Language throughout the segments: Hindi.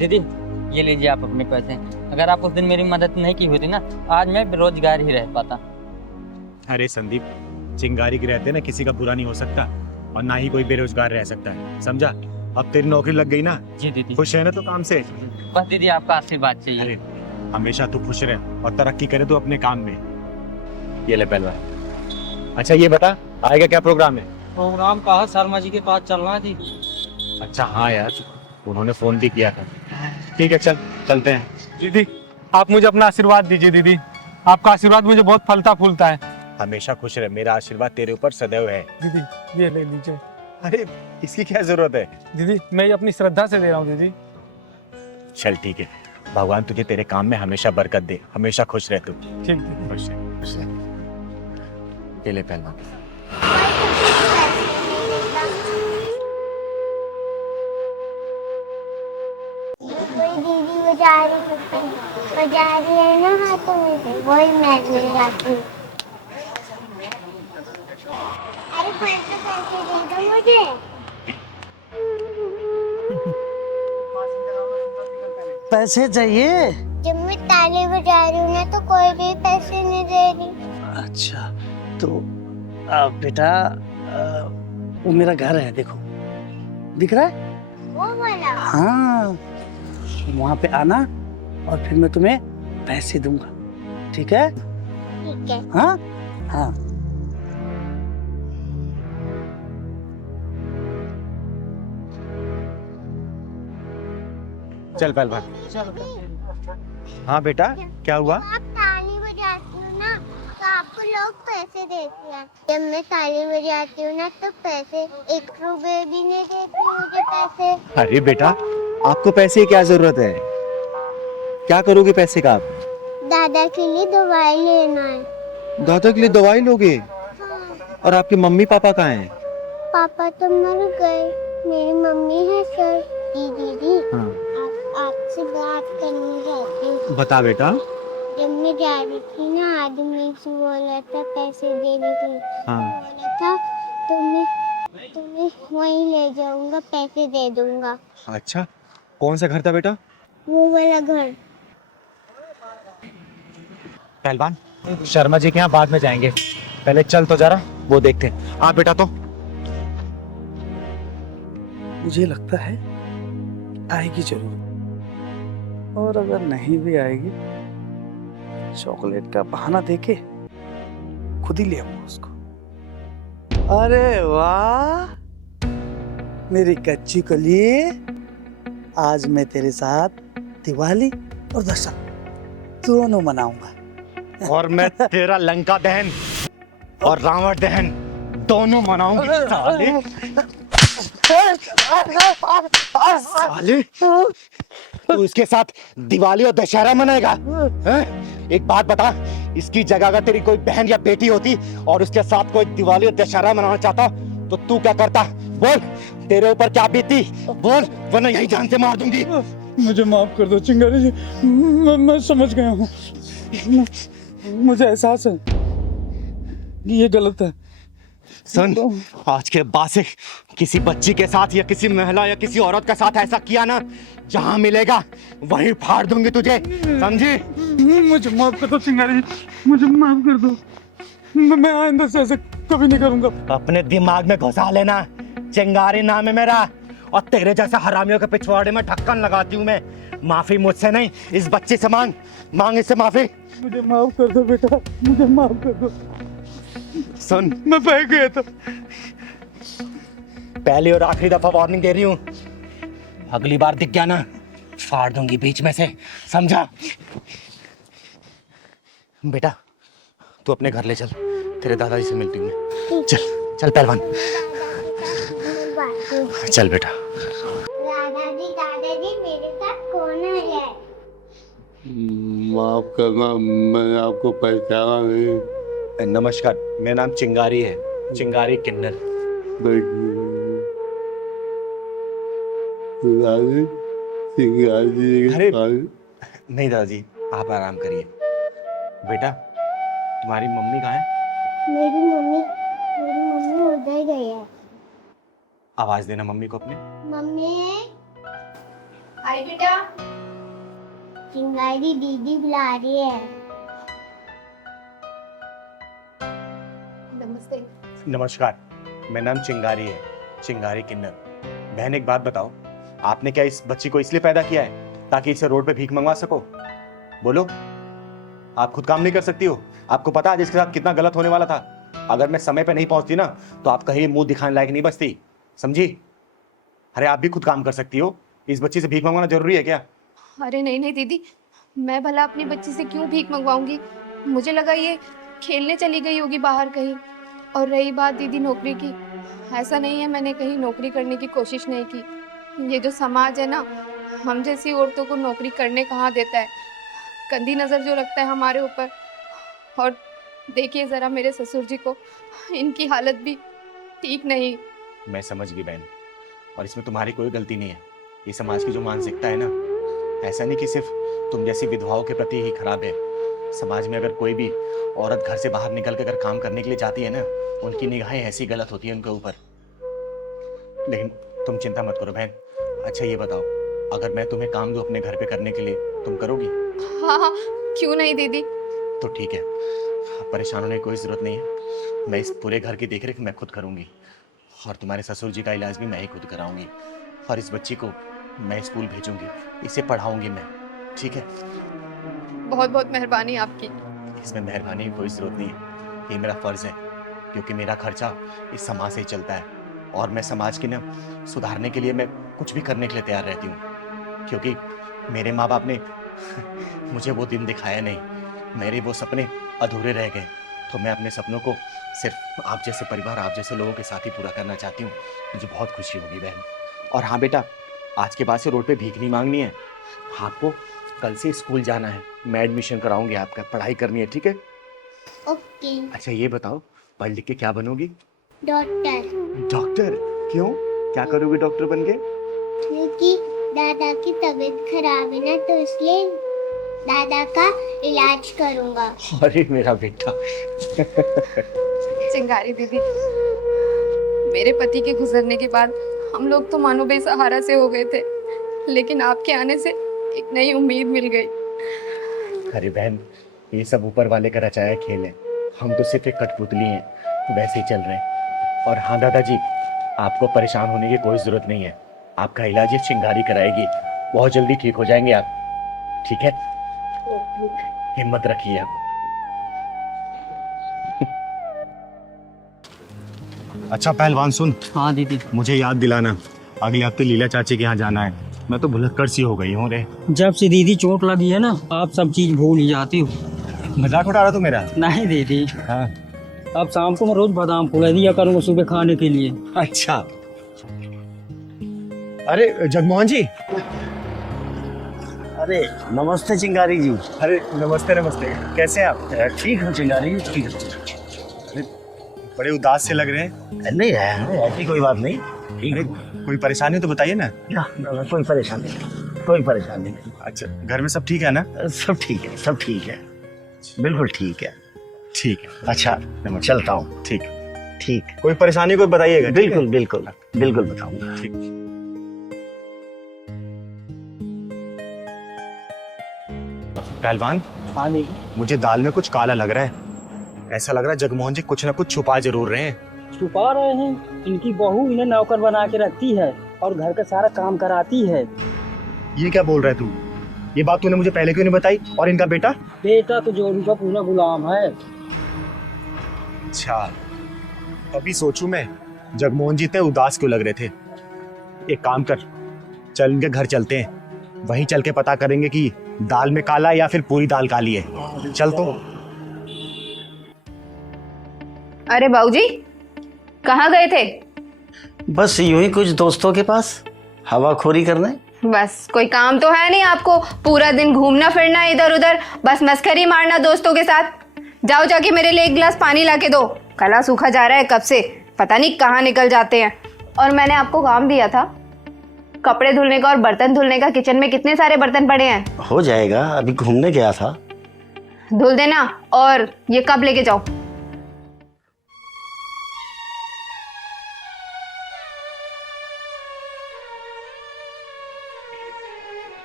दीदी ये लीजिए आप अपने पैसे। अगर आप उस दिन मेरी मदद नहीं की होती ना, आज मैं बेरोजगार ही रह पाता। अरे संदीप, चिंगारी के रहते ना किसी का बुरा नहीं हो सकता और ना ही कोई बेरोजगार रह सकता है, समझा? अब तेरी नौकरी लग गई ना, जी दीदी। खुश है ना तो काम से? बस दीदी आपका आशीर्वाद चाहिए। अरे हमेशा तू खुश रहे और तरक्की करे तो अपने काम में। ये ले पहलवान। अच्छा ये बता, आएगा क्या प्रोग्राम है? प्रोग्राम कहा शर्मा जी के पास चलना थी। अच्छा हाँ यार, उन्होंने फोन भी किया था। ठीक है चल, चलते हैं। दीदी आप मुझे अपना आशीर्वाद दीजिए दीदी, आपका आशीर्वाद मुझे बहुत फलता फूलता है। हमेशा खुश रहे, मेरा आशीर्वाद तेरे ऊपर सदैव है। दीदी ये ले लीजिए। अरे इसकी क्या जरूरत है? दीदी मैं ये अपनी श्रद्धा से दे रहा हूँ दीदी। चल ठीक है, भगवान तुझे तेरे काम में हमेशा बरकत दे, हमेशा खुश रह तू। ठीक दीदी। खुश रह, खुश रह। ये ले पहलवान। दीदी बजा रही है ना हाथों में से, वही मैं ले जाती हूँ। अरे पैसे दे दो मुझे। पैसे चाहिए? जब मैं ताली बजा रही हूँ ना तो कोई भी पैसे नहीं दे रही। अच्छा तो बेटा वो मेरा घर है, देखो दिख रहा है? वो वाला? हाँ, वहाँ पे आना और फिर मैं तुम्हें पैसे दूंगा, ठीक है? ठीक है। हाँ हाँ। चल पहलवान। हाँ बेटा, क्या हुआ? आप ताली बजाती हो ना तो आपको लोग पैसे देते हैं। जब मैं ताली बजाती हूँ ना तो पैसे 1 रुपए भी नहीं देती मुझे पैसे। अरे बेटा, आपको पैसे की क्या जरूरत है? क्या करोगे पैसे का आप? दादा के लिए दवाई लेना है। दादा के लिए दवाई लोगे? हाँ। और आपके मम्मी पापा कहाँ हैं? पापा तो मर गए, मेरी मम्मी है सर। दीदी हाँ। आपसे बात करनी चाहती हूँ। बता बेटा। जब मैं जा रही थी ना, आदमी से बोला था पैसे देने के लिए। हाँ। बोला था तुम्हें वहीं ले जाऊंगा, पैसे दे दूंगा। अच्छा, कौन सा घर था बेटा? वो वाला घर। पहलवान, शर्मा जी के यहाँ बाद में जाएंगे, पहले चल तो जरा वो देखते हैं। हाँ बेटा तो मुझे लगता है आएगी जरूर, और अगर नहीं भी आएगी चॉकलेट का बहाना देके खुद ही ले आऊंगा उसको। अरे वाह मेरी कच्ची कली, आज मैं तेरे साथ दिवाली और दशहरा दोनों मनाऊंगा। और मैं तेरा लंका दहन और रावण दहन दोनों मनाऊंगी। साले साले, तू इसके साथ दिवाली और दशहरा मनाएगा? हैं? एक बात बता, इसकी जगह अगर तेरी कोई बहन या बेटी होती और उसके साथ कोई दिवाली और दशहरा मनाना चाहता तो तू क्या करता? बोल, तेरे ऊपर क्या बीती? बोल, वरना यही जान से मार दूंगी। मुझे माफ कर दो चिंगारी जी, मैं समझ गया हूँ, मुझे एहसास है कि ये गलत है। सुन, आज के बाद से किसी बच्ची के साथ या किसी महिला या किसी औरत के साथ ऐसा किया ना, जहां मिलेगा वहीं फाड़ दूंगी तुझे, समझी? मुझे माफ कर दो चिंगारी जी, मुझे माफ कर दो, मैं आइंदा से ऐसे कभी नहीं करूंगा। अपने दिमाग में घुसा लेना, चिंगारी नाम है मेरा, और तेरे जैसे हरामियों के पिछवाड़े में ढक्कन लगाती हूँ मैं। माफी मुझसे नहीं, इस बच्चे से मांग, मांग इससे माफी। मुझे माफ कर दो बेटा, मुझे माफ कर दो। सुन, मैं बह गया था। पहली और आखिरी दफा वार्निंग दे रही हूँ, अगली बार दिख गया ना फाड़ दूंगी बीच में से, समझा? बेटा तू अपने घर ले चल, तेरे दादाजी से मिलती हूँ मैं। चल चल पहलवान, चल बेटा। दादाजी मेरे साथ कौन है? माफ करना, मैंने आपको पहचाना नहीं। नमस्कार, मेरा नाम चिंगारी है, चिंगारी किन्नर। अरे नहीं दादाजी, आप आराम करिए। बेटा तुम्हारी मम्मी कहाँ है? मेरी मम्मी उधर गई है। आवाज देना मम्मी को अपने। मम्मी आई बेटा। चिंगारी दीदी बुला रही है। नमस्ते। नमस्कार, मेरा नाम चिंगारी है, चिंगारी किन्नर। बहन एक बात बताओ, आपने क्या इस बच्ची को इसलिए पैदा किया है ताकि इसे रोड पे भीख मंगवा सको? बोलो, आप खुद काम नहीं कर सकती हो? आपको पता है इसके साथ कितना गलत होने वाला था? अगर मैं समय पे नहीं पहुंचती ना तो आप कहीं मुंह दिखाने लायक नहीं बचती, समझी? अरे आप भी खुद काम कर सकती हो, इस बच्ची से भीख मंगवाना जरूरी है क्या? अरे नहीं नहीं दीदी, मैं भला अपनी बच्ची से क्यों भीख मंगवाऊंगी? मुझे लगा ये खेलने चली गई होगी बाहर कहीं। और रही बात दीदी नौकरी की, ऐसा नहीं है मैंने कहीं नौकरी करने की कोशिश नहीं की। ये जो समाज है ना, हम जैसी औरतों को नौकरी करने कहाँ देता है। गंदी नज़र जो रखता है हमारे ऊपर। और देखिए ज़रा मेरे ससुर जी को, इनकी हालत भी ठीक नहीं। मैं समझ गई बहन, और इसमें तुम्हारी कोई गलती नहीं है। ये समाज की जो मानसिकता है ना, ऐसा नहीं कि सिर्फ तुम जैसी विधवाओं के प्रति ही खराब है। समाज में अगर कोई भी औरत घर से बाहर निकल कर अगर काम करने के लिए जाती है ना, उनकी निगाहें ऐसी गलत होती है उनके ऊपर। लेकिन तुम चिंता मत करो बहन। अच्छा ये बताओ, अगर मैं तुम्हें काम दूं अपने घर पे करने के लिए, तुम करोगी? हाँ हाँ, क्यों नहीं दीदी। तो ठीक है, परेशान होने की कोई ज़रूरत नहीं है। मैं इस पूरे घर की देखरेख मैं खुद करूँगी, और तुम्हारे ससुर जी का इलाज भी मैं ही खुद कराऊंगी। और इस बच्ची को मैं स्कूल भेजूंगी, इसे पढ़ाऊंगी मैं, ठीक है? बहुत बहुत मेहरबानी आपकी। इसमें मेहरबानी की कोई ज़रूरत नहीं है, ये मेरा फ़र्ज़ है, क्योंकि मेरा खर्चा इस समाज से ही चलता है। और मैं समाज के ना सुधारने के लिए मैं कुछ भी करने के लिए तैयार रहती हूँ, क्योंकि मेरे माँ बाप ने मुझे वो दिन दिखाया नहीं, मेरे वो सपने अधूरे रह गए। तो मैं अपने सपनों को सिर्फ आप जैसे परिवार, आप जैसे लोगों के साथ ही पूरा करना चाहती हूँ। मुझे बहुत खुशी होगी बहन। और हाँ बेटा, आज के बाद से रोड पे भीख नहीं मांगनी है। आपको कल से स्कूल जाना है, मैं एडमिशन कराऊंगी आपका, पढ़ाई करनी है, ठीक है? ओके। अच्छा ये बताओ, पढ़ लिख के क्या बनोगी? डॉक्टर। डॉक्टर? क्यों, क्या करोगे डॉक्टर बन के? क्योंकि दादा की तबीयत खराब है ना, तो इसलिए दादा का इलाज करूंगा। अरे मेरा बेटा। चिंगारी दीदी, मेरे पति के गुजरने के बाद हम लोग तो मानो बेसहारा से हो गए थे, लेकिन आपके आने से एक नई उम्मीद मिल गई। अरे बहन, ये सब ऊपर वाले का रचाया खेल है, हम तो सिर्फ एक कठपुतली हैं, वैसे ही चल रहे हैं। और हाँ दादाजी, आपको परेशान होने की कोई ज़रूरत नहीं है, आपका इलाज ये चिंगारी कराएगी, बहुत जल्दी ठीक हो जाएंगे आप, ठीक है? हिम्मत रखिए आप। अच्छा पहलवान सुन, हाँ दीदी। मुझे याद दिलाना, अगले हफ्ते लीला चाची के यहाँ जाना है। मैं तो भुलक्कड़ सी हो गई हूँ रे। जब से दीदी चोट लगी है ना, आप सब चीज भूल ही जाती हो। मजाक उड़ा रहा तू मेरा? नहीं दीदी, हाँ। अब शाम को मैं रोज बादाम फुला दिया करूँगा सुबह खाने के लिए। अच्छा। अरे जगमोहन जी। अरे नमस्ते चिंगारी जी। अरे नमस्ते नमस्ते, कैसे हैं आप? ठीक है चिंगारी जी, ठीक है। बड़े उदास से लग रहे हैं। नहीं है, ऐसी कोई बात नहीं, ठीक है। कोई परेशानी तो बताइए ना। कोई परेशानी नहीं, कोई परेशानी नहीं। अच्छा, घर में सब ठीक है ना? सब ठीक है, सब ठीक है, बिल्कुल ठीक है। ठीक है। अच्छा चलता हूँ। ठीक। ठीक, कोई परेशानी कोई बताइएगा। ठीक है? बिल्कुल बिल्कुल बिल्कुल बताऊंगा। ठीक। पहलवान, हाँ दीदी। मुझे दाल में कुछ काला लग रहा है। ऐसा लग रहा है जगमोहन जी कुछ ना कुछ छुपा जरूर रहे हैं। छुपा रहे हैं, इनकी बहू इन्हें नौकर बना के रखती है और घर का सारा काम कराती है। ये क्या बोल रहा है तू? ये बात तूने मुझे पहले क्यों नहीं बताई? और इनका बेटा? बेटा तो जो उनका पूरा गुलाम है। अच्छा, अभी सोचूं मैं जगमोहन जी इतने उदास क्यों लग रहे थे। एक काम कर, चल इनके घर चलते हैं, वहीं चल के पता करेंगे कि दाल में काला या फिर पूरी दाल काली है। चल तो। अरे बाबूजी, कहाँ गए थे? बस यूं ही कुछ दोस्तों के पास हवाखोरी करने। बस कोई काम तो है नहीं आपको, पूरा दिन घूमना फिरना इधर उधर, बस मस्करी मारना दोस्तों के साथ। जाओ जाके मेरे लिए एक गिलास पानी ला के दो, गला सूखा जा रहा है कब से, पता नहीं कहाँ निकल जाते हैं। और मैंने आपको काम दिया था कपड़े धुलने का और बर्तन धुलने का, किचन में कितने सारे बर्तन पड़े हैं। हो जाएगा, अभी घूमने गया था। धुल देना, और ये कब लेके जाओ।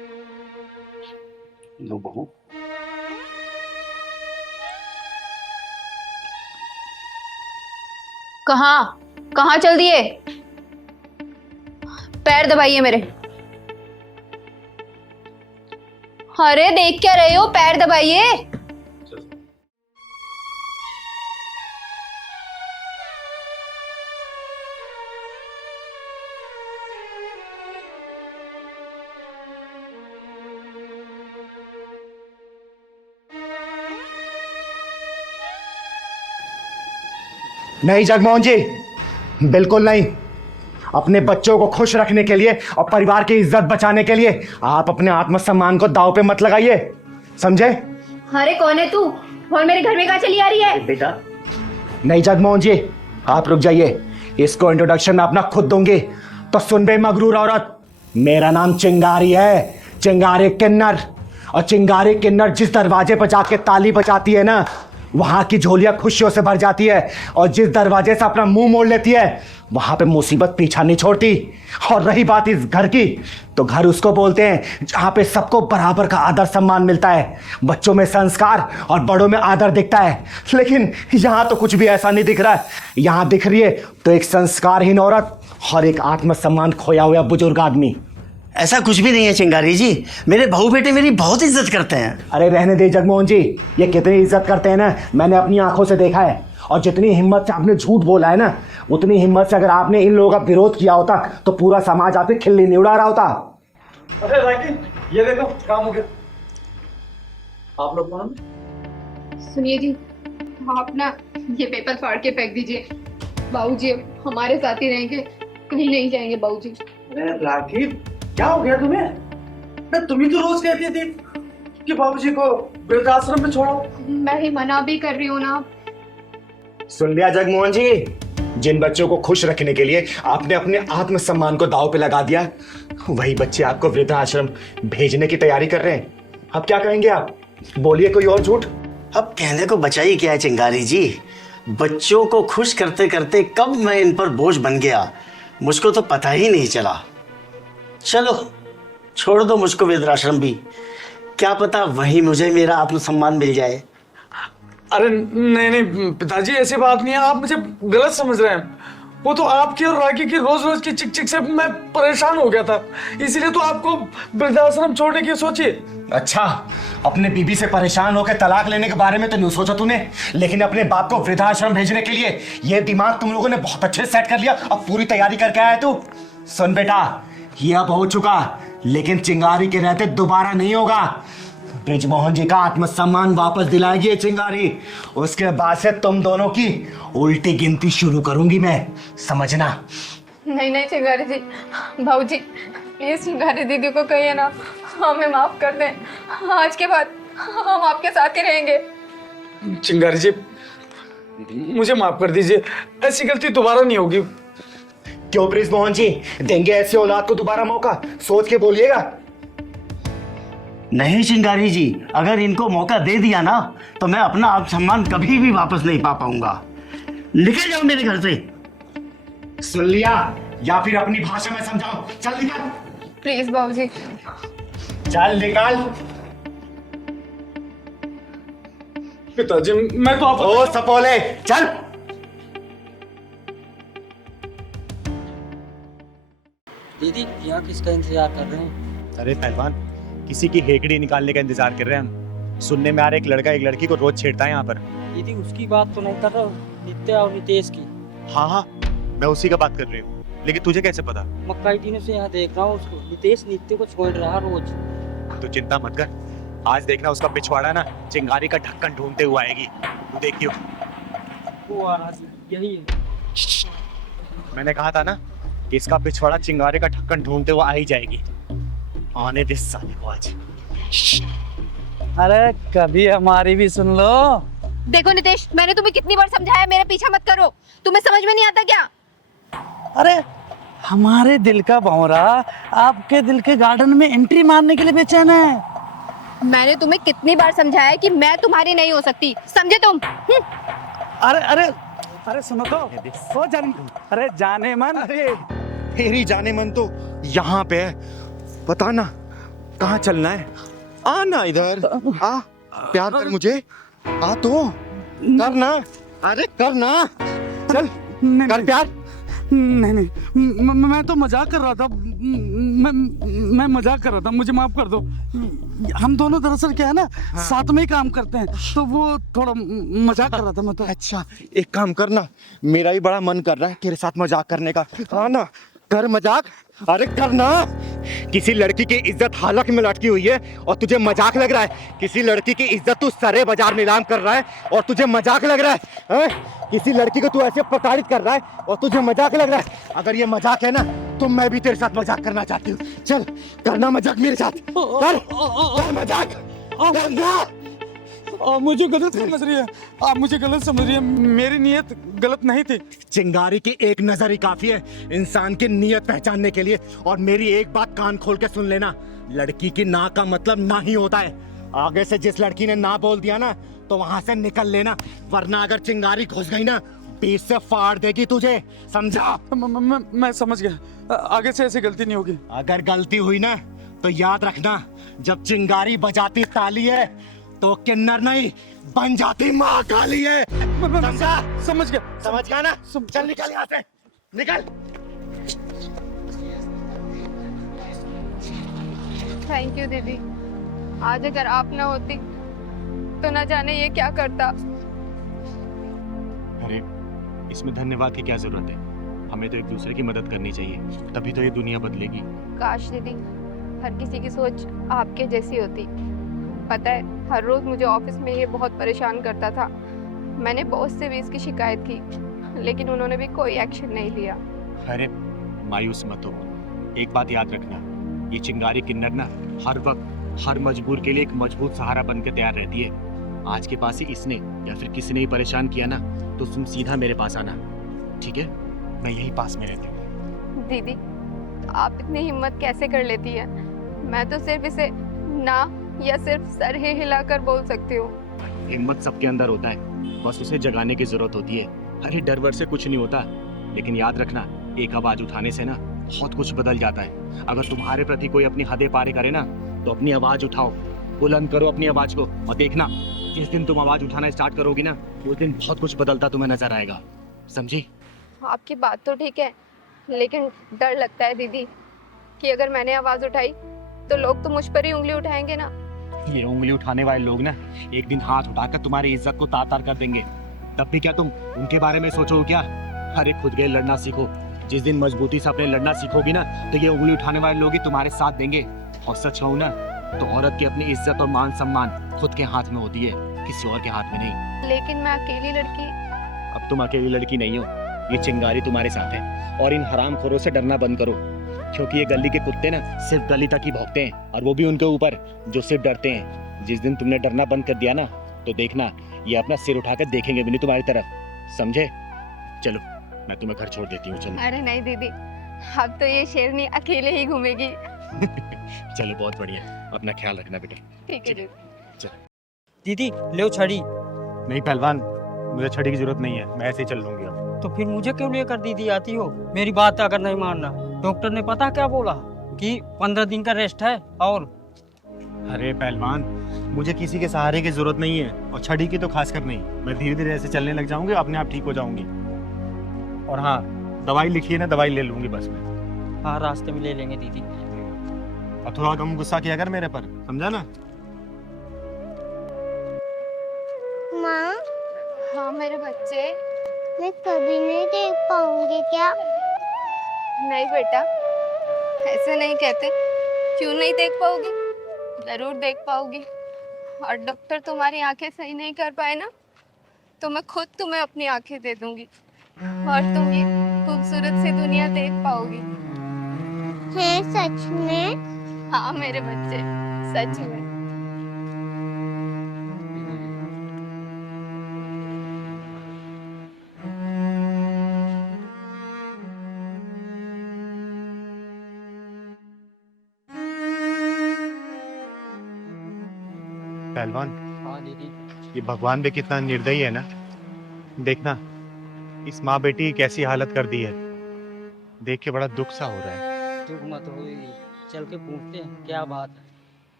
लो बहू। कहाँ कहाँ चल दिए? पैर दबाइए मेरे। अरे देख क्या रहे हो, पैर दबाइए। नहीं जगमोहन जी, बिल्कुल नहीं। अपने बच्चों को खुश रखने के लिए और परिवार की इज्जत बचाने के लिए आप अपने आत्मसम्मान को दांव पे मत लगाइए, समझे? अरे कौन है तू और मेरे घर में कहाँ चली आ रही है? बेटा नहीं जगमोहन जी, आप रुक जाइए। इसको इंट्रोडक्शन मैं अपना खुद दूंगी। तो सुन बे मगरूर औरत, मेरा नाम चिंगारी है, चिंगारी किन्नर। और चिंगारी किन्नर जिस दरवाजे पर जाके ताली बजाती है ना, वहां की झोलियां खुशियों से भर जाती है। और जिस दरवाजे से अपना मुंह मोड़ लेती है, वहां पे मुसीबत पीछा नहीं छोड़ती। और रही बात इस घर की, तो घर उसको बोलते हैं जहां पे सबको बराबर का आदर सम्मान मिलता है, बच्चों में संस्कार और बड़ों में आदर दिखता है। लेकिन यहां तो कुछ भी ऐसा नहीं दिख रहा है। यहां दिख रही है तो एक संस्कारहीन औरत और एक आत्मसम्मान खोया हुआ बुजुर्ग आदमी। ऐसा कुछ भी नहीं है चिंगारी जी, मेरे बहू बेटे मेरी बहुत इज्जत करते हैं। अरे रहने दे जगमोहन जी, ये कितनी इज्जत करते हैं ना, मैंने अपनी आंखों से देखा है। और जितनी हिम्मत से आपने झूठ बोला है ना, उतनी हिम्मत से अगर आपने इन लोगों का विरोध किया होता तो पूरा समाज आपसे खिल्ली नहीं उड़ा रहा होता। अरे राकी, ये देखो काम हो गया। आप लोग कौन? सुनिए जी, आप ना ये पेपर फाड़ के फेंक दीजिए। बाबूजी हमारे साथ ही रहेंगे, कहीं नहीं जाएंगे बाबूजी। अरे राखी, क्या हो गया तुम्हें? मैं तुम ही तो रोज कहती थी कि बाबूजी को वृद्धाश्रम में छोड़ो। मैं ही मना भी कर रही हूँ ना। सुन लिया जगमोहन जी, जिन बच्चों को खुश रखने के लिए आपने अपने आत्मसम्मान को दांव पे लगा दिया, वही बच्चे आपको वृद्धाश्रम भेजने की तैयारी कर रहे हैं। अब क्या कहेंगे आप? बोलिए कोई और झूठ। अब कहने को बचा ही क्या है चिंगारी जी, बच्चों को खुश करते करते कब मैं इन पर बोझ बन गया, मुझको तो पता ही नहीं चला। चलो छोड़ दो मुझको वृद्धाश्रम भी, क्या पता वहीं मुझे मेरा आत्मसम्मान मिल जाए। अरे नहीं नहीं पिताजी, ऐसी बात नहीं है, आप मुझे गलत समझ रहे हैं। वो तो आपकी और राखी की रोज रोज की चिक चिक से मैं परेशान हो गया था, इसीलिए तो आपको वृद्धाश्रम छोड़ने की सोची। अच्छा, अपने बीबी से परेशान होकर तलाक लेने के बारे में तो नहीं सोचा तूने, लेकिन अपने बाप को वृद्धाश्रम भेजने के लिए ये दिमाग तुम लोगों ने बहुत अच्छे से सेट कर लिया। अब पूरी तैयारी करके आया तू। सुन बेटा, ये अब हो चुका, लेकिन चिंगारी के रहते दोबारा नहीं होगा। ब्रिजमोहन जी का आत्मसम्मान वापस दिलाएगी ये चिंगारी, उसके बाद से तुम दोनों की उल्टी गिनती शुरू करूंगी मैं, समझना। नहीं नहीं चिंगारी जी, बाबूजी प्लीज चिंगारी दीदी को कहिए ना, हमें माफ कर दें। आज के बाद हम आपके साथ ही रहेंगे। चिंगारी जी मुझे माफ कर दीजिए, ऐसी गलती दोबारा नहीं होगी। क्यों ब्रिजमोहन जी, देंगे ऐसे औलाद को दोबारा मौका? सोच के बोलिएगा। नहीं चिंगारी जी, अगर इनको मौका दे दिया ना तो मैं अपना आत्मसम्मान कभी भी वापस नहीं पा पाऊंगा। निकल जाओ मेरे घर से। सुन लिया, या फिर अपनी भाषा में समझाओ। चल निकल, प्लीज बाबूजी। चल निकल। पिताजी मैं तो आप ओ सपोले, चल। दीदी यहाँ किसका इंतजार कर रहे हैं? अरे पहलवान, किसी की हेकड़ी निकालने का इंतजार कर रहे हैं हम। सुनने में आ रहा है एक लड़का एक लड़की को रोज छेड़ता है यहाँ पर। दीदी उसकी बात तो नहीं कर रहा हूँ, नित्या और नितेश की। हाँ हाँ, मैं उसी का बात कर रही हूँ, लेकिन तुझे कैसे पता? मैं कई दिनों से यहाँ देख रहा हूँ उसको। नितेश नित्य को छोड़ रहा है रोज। तू चिंता मत कर, आज देखना उसका पिछवाड़ा ना चिंगारी का ढक्कन ढूंढते हुए आएगी, तू देखियो। वो आ रहा है, यही है। मैंने कहा था ना कि इसका पिछवाड़ा चिंगारी का ढक्कन ढूंढते हुए आ ही जाएगी। आने दे साले को आज। अरे कभी हमारी भी सुन लो। देखो नितेश, मैंने तुम्हें कितनी बार समझाया मेरा पीछा मत करो, तुम्हें समझ में नहीं आता क्या? अरे हमारे दिल का भंवरा आपके दिल के गार्डन में एंट्री मारने के लिए बेचैन है। मैंने तुम्हें कितनी बार समझाया कि मैं तुम्हारी नहीं हो सकती, समझे तुम? अरे अरे अरे सुनो तो, ओ अरे जाने मन। अरे तेरी जाने मन तो यहाँ पे है, बता ना कहाँ चलना है? आ ना इधर, आ, प्यार कर मुझे, आ तो कर ना, अरे कर ना, चल नहीं कर प्यार। नहीं नहीं, मैं तो मजाक कर रहा था। मैं मजाक कर रहा था, मुझे माफ कर दो। हम दोनों दरअसल क्या है ना, साथ में ही काम करते हैं, तो वो थोड़ा मजाक कर रहा था मैं तो। अच्छा एक काम करना, मेरा भी बड़ा मन कर रहा है तेरे साथ मजाक करने का। हाँ ना, कर मजाक, अरे कर ना। किसी लड़की की इज्जत हालत में लटकी हुई है और तुझे मजाक लग रहा है। किसी लड़की की इज्जत तू सरे बाजार नीलाम कर रहा है और तुझे मजाक लग रहा है, हैं? किसी लड़की को तू ऐसे प्रताड़ित कर रहा है और तुझे मजाक लग रहा है। अगर ये मजाक है ना तो मैं भी तेरे साथ मजाक करना चाहती हूँ। चल करना मजाक मेरे साथ, कर मजाक, कर ना। मुझे गलत समझ रही है, आप मुझे गलत समझ रही है, मेरी नीयत गलत नहीं थी। चिंगारी की एक नजर ही काफी है इंसान की नीयत पहचानने के लिए। और मेरी एक बात कान खोल के सुन लेना, लड़की की ना का मतलब ना ही होता है। आगे से जिस लड़की ने ना बोल दिया ना तो वहां से निकल लेना, वरना अगर चिंगारी घुस गई ना बीच से फाड़ देगी तुझे, समझा? मैं समझ गया, आगे से ऐसी गलती नहीं होगी। अगर गलती हुई ना तो याद रखना, जब चिंगारी बजाती ताली है तो किन्नर नहीं बन जाती माँ काली है, समझा? समझ गया। समझ गया ना? चल निकल यहाँ से, निकल। थैंक यू दीदी, आज अगर आप ना होती तो ना जाने ये क्या करता। अरे इसमें धन्यवाद की क्या जरूरत है, हमें तो एक दूसरे की मदद करनी चाहिए, तभी तो ये दुनिया बदलेगी। काश दीदी हर किसी की सोच आपके जैसी होती। पता है हर रोज मुझे ऑफिस में ये बहुत परेशान करता था। मैंने बॉस से भी इसकी शिकायत की, लेकिन उन्होंने भी कोई एक्शन नहीं लिया। अरे मायूस मत हो, एक बात याद रखना, ये चिंगारी किन्नर ना हर वक्त हर मजबूर के लिए एक मजबूत सहारा बन के तैयार रहती है। आज के पास ही इसने या फिर किसी ने ही परेशान किया ना तो तुम सीधा मेरे पास आना, ठीक है? मैं यही पास में रहती हूँ। दीदी आप इतनी हिम्मत कैसे कर लेती है? मैं तो सिर्फ इसे ना या सिर्फ सर ही हिलाकर बोल सकती हूँ। हिम्मत सबके अंदर होता है, बस उसे जगाने की जरूरत होती है। अरे डर वर से कुछ नहीं होता, लेकिन याद रखना एक आवाज उठाने से ना बहुत कुछ बदल जाता है। अगर तुम्हारे प्रति कोई अपनी हदें पार करे ना तो अपनी आवाज उठाओ, बुलंद करो अपनी आवाज को, और देखना जिस दिन तुम आवाज उठाना स्टार्ट करोगी ना उस दिन बहुत कुछ बदलता तुम्हें नजर आएगा, समझी? आपकी बात तो ठीक है, लेकिन डर लगता है दीदी कि अगर मैंने आवाज उठाई तो लोग तो मुझ पर ही उंगली उठाएंगे ना। ये उंगली उठाने वाले लोग ना एक दिन हाथ उठाकर तुम्हारी इज्जत को तार-तार कर देंगे, तब भी क्या तुम उनके बारे में सोचो क्या? अरे खुद के लड़ना सीखो, जिस दिन मजबूती से अपने लड़ना सीखोगी ना तो ये उंगली उठाने वाले लोग ही तुम्हारे साथ देंगे। और सच कहूं ना तो औरत की अपनी इज्जत और मान सम्मान खुद के हाथ में होती है, किसी और के हाथ में नहीं। लेकिन मैं अकेली लड़की। अब तुम अकेली लड़की नहीं हो, ये चिंगारी तुम्हारे साथ है। और इन हरामखोरों से डरना बंद करो, क्योंकि ये गली के कुत्ते ना सिर्फ गली तक ही भौंकते हैं, और वो भी उनके ऊपर जो सिर्फ डरते हैं। जिस दिन तुमने डरना बंद कर दिया ना तो देखना ये अपना सिर उठाकर देखेंगे भी नहीं तुम्हारी तरफ, समझे? चलो मैं तुम्हें घर छोड़ देती हूँ, चलो। अरे नहीं दीदी, अब तो ये शेरनी अकेले ही घूमेगी। चलो बहुत बढ़िया, अपना ख्याल रखना बेटा। ठीक है जी। दीदी ले छड़ी। नहीं पहलवान, मुझे छड़ी की जरूरत नहीं है, मैं ऐसे ही चल लूंगी अब। तो फिर मुझे क्यों लेकर दीदी आती हो? मेरी बात अगर नहीं मानना, डॉक्टर ने पता क्या बोला कि 15 दिन का रेस्ट है। और अरे पहलवान, मुझे किसी के सहारे की जरूरत नहीं है, और छड़ी की तो खासकर नहीं। मैं धीरे धीरे ऐसे चलने लग जाऊंगी, अपने आप ठीक हो जाऊंगी। और हाँ, दवाई लिखी है ना, दवाई ले लूंगी बस मैं। हाँ रास्ते में ले लेंगे दीदी। और थोड़ा कम गुस्सा किया कर मेरे पर, समझा ना? माँ हाँ मेरे बच्चे। मैं कभी नहीं देख पाऊंगी क्या? नहीं बेटा, ऐसे नहीं कहते। क्यों नहीं देख पाओगी? जरूर देख पाओगी। और डॉक्टर तुम्हारी आंखें सही नहीं कर पाए ना तो मैं खुद तुम्हें अपनी आंखें दे दूंगी और तुम ये खूबसूरत सी दुनिया देख पाओगी। है सच में? हाँ मेरे बच्चे, सच में। पहलवान, हाँ दीदी। ये भगवान भी कितना निर्दयी है ना। देखना इस माँ बेटी की कैसी हालत कर दी है, देख के बड़ा दुख सा हो रहा है। दुख मत हो, चल के पूछते हैं क्या बात है।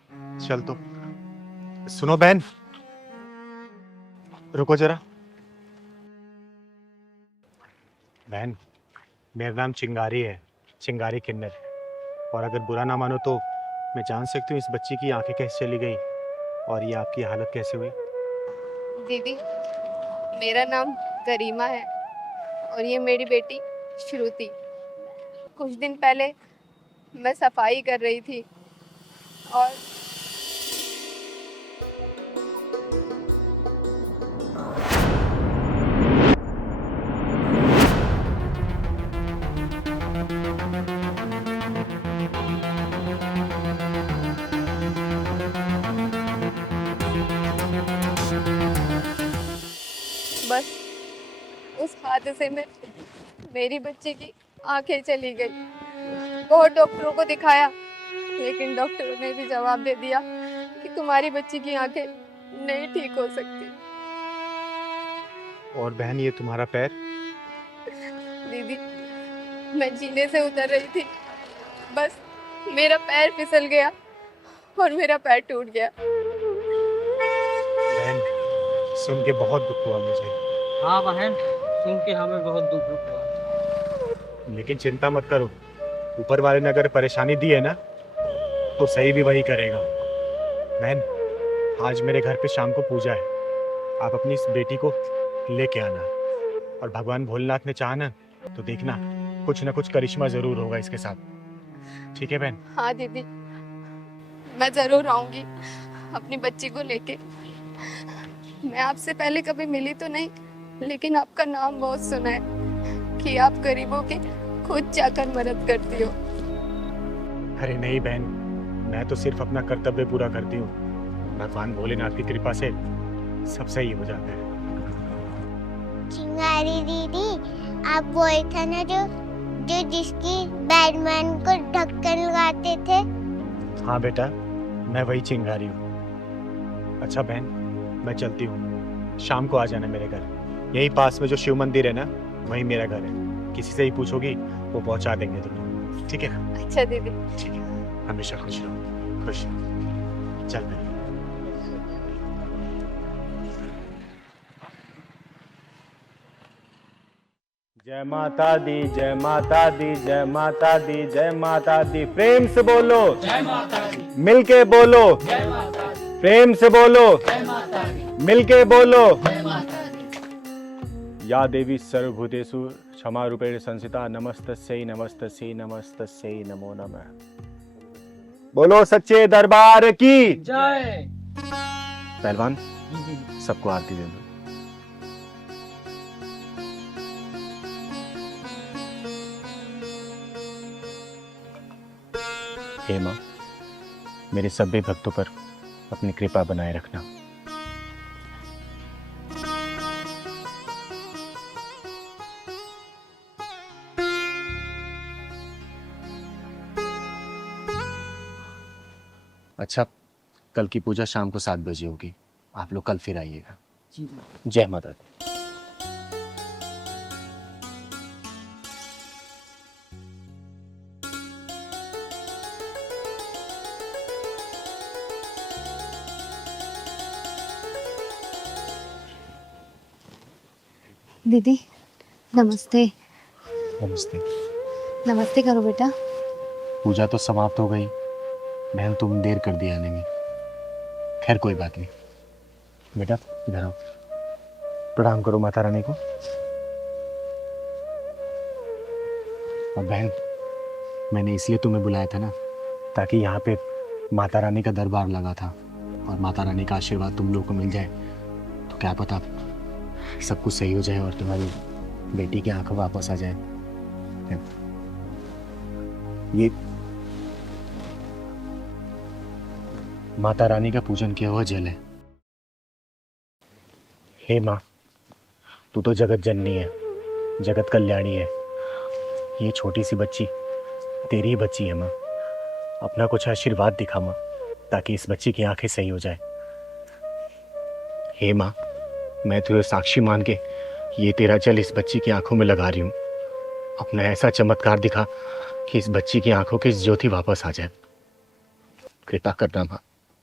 चल तो। सुनो बहन, रुको जरा। बहन, मेरा नाम चिंगारी है, चिंगारी किन्नर। और अगर बुरा ना मानो तो मैं जान सकती हूँ इस बच्ची की आंखें कैसे चली गई और ये आपकी हालत कैसे हुई? दीदी, मेरा नाम करीमा है और ये मेरी बेटी श्रुति। कुछ दिन पहले मैं सफाई कर रही थी और बस उस हादसे में मेरी बच्ची की आंखें चली गई। बहुत डॉक्टरों को दिखाया, लेकिन डॉक्टरों ने भी जवाब दे दिया कि तुम्हारी बच्ची की आंखें नहीं ठीक हो सकती। और बहन, ये तुम्हारा पैर? दीदी, मैं जीने से उतर रही थी, बस मेरा पैर फिसल गया और मेरा पैर टूट गया। बहन, सुन के बहुत दुख हुआ मुझे। हाँ बहन, सुन के हमें बहुत दुख हुआ। लेकिन चिंता मत करो, ऊपर वाले ने अगर परेशानी दी है ना तो सही भी वही करेगा। बहन, आज मेरे घर पे शाम को पूजा है, आप अपनी इस बेटी को लेके आना। और भगवान भोलेनाथ ने चाहा ना तो देखना कुछ ना कुछ करिश्मा जरूर होगा इसके साथ। ठीक है बहन? हाँ दीदी, मैं जरूर आऊंगी अपनी बच्ची को लेके। मैं आपसे पहले कभी मिली तो नहीं, लेकिन आपका नाम बहुत सुना है कि आप गरीबों के खुद जाकर मदद करती हो। अरे नहीं बहन, मैं तो सिर्फ अपना कर्तव्य पूरा करती हूँ। भगवान भोलेनाथ की कृपा से सब सही हो जाता है। चिंगारी दीदी, आप बोले थे ना जो जो जिसकी बैटमैन को ढक्कन लगाते थे। हाँ बेटा, मैं वही चिंगारी हूँ। अच्छा बहन, मैं चलती हूँ, शाम को आ जाना मेरे घर। यही पास में जो शिव मंदिर है ना, वही मेरा घर है। किसी से ही पूछोगी वो पहुंचा देंगे तुम्हें। ठीक है? अच्छा दीदी। ठीक है, हमेशा खुश रहो। खुश रहो। चल बहन। जय माता दी, जय माता दी, जय माता दी, जय माता दी। प्रेम से बोलो जय माता दी। मिलके बोलो जय माता दी। प्रेम से बोलो जय माता दी। मिलके बोलो जय माता दी। या देवी सर्वभूतेषु क्षमा रूपेण संस्थिता, नमस्तस्यै नमस्तस्यै नमस्तस्यै नमो नमः। बोलो सच्चे दरबार की जय। पहलवान, सबको आरती दे दो। हे माँ, मेरे सभी भक्तों पर अपनी कृपा बनाए रखना। अच्छा, कल की पूजा शाम को 7 बजे होगी, आप लोग कल फिर आइएगा। जय माता दी। दीदी, नमस्ते। नमस्ते। नमस्ते करो बेटा। पूजा तो समाप्त हो गई, बहन तुम देर कर दी आने में। खैर कोई बात नहीं। बेटा इधर आओ, प्रणाम करो माता रानी को। और बहन, मैंने इसलिए तुम्हें बुलाया था ना, ताकि यहाँ पे माता रानी का दरबार लगा था और माता रानी का आशीर्वाद तुम लोग को मिल जाए तो क्या पता सब कुछ सही हो जाए और तुम्हारी बेटी की आंखें वापस आ जाए। ये माता रानी का पूजन किया हुआ जल है। हे माँ, तू तो जगत जननी है, जगत कल्याणी है। ये छोटी सी बच्ची तेरी ही बच्ची है माँ। अपना कुछ आशीर्वाद दिखा माँ, ताकि इस बच्ची की आंखें सही हो जाए। हे माँ, मैं तुझे साक्षी मान के ये तेरा जल इस बच्ची की आंखों में लगा रही हूँ। अपना ऐसा चमत्कार दिखा कि इस बच्ची की आंखों की ज्योति वापस आ जाए। कृपा करना माँ।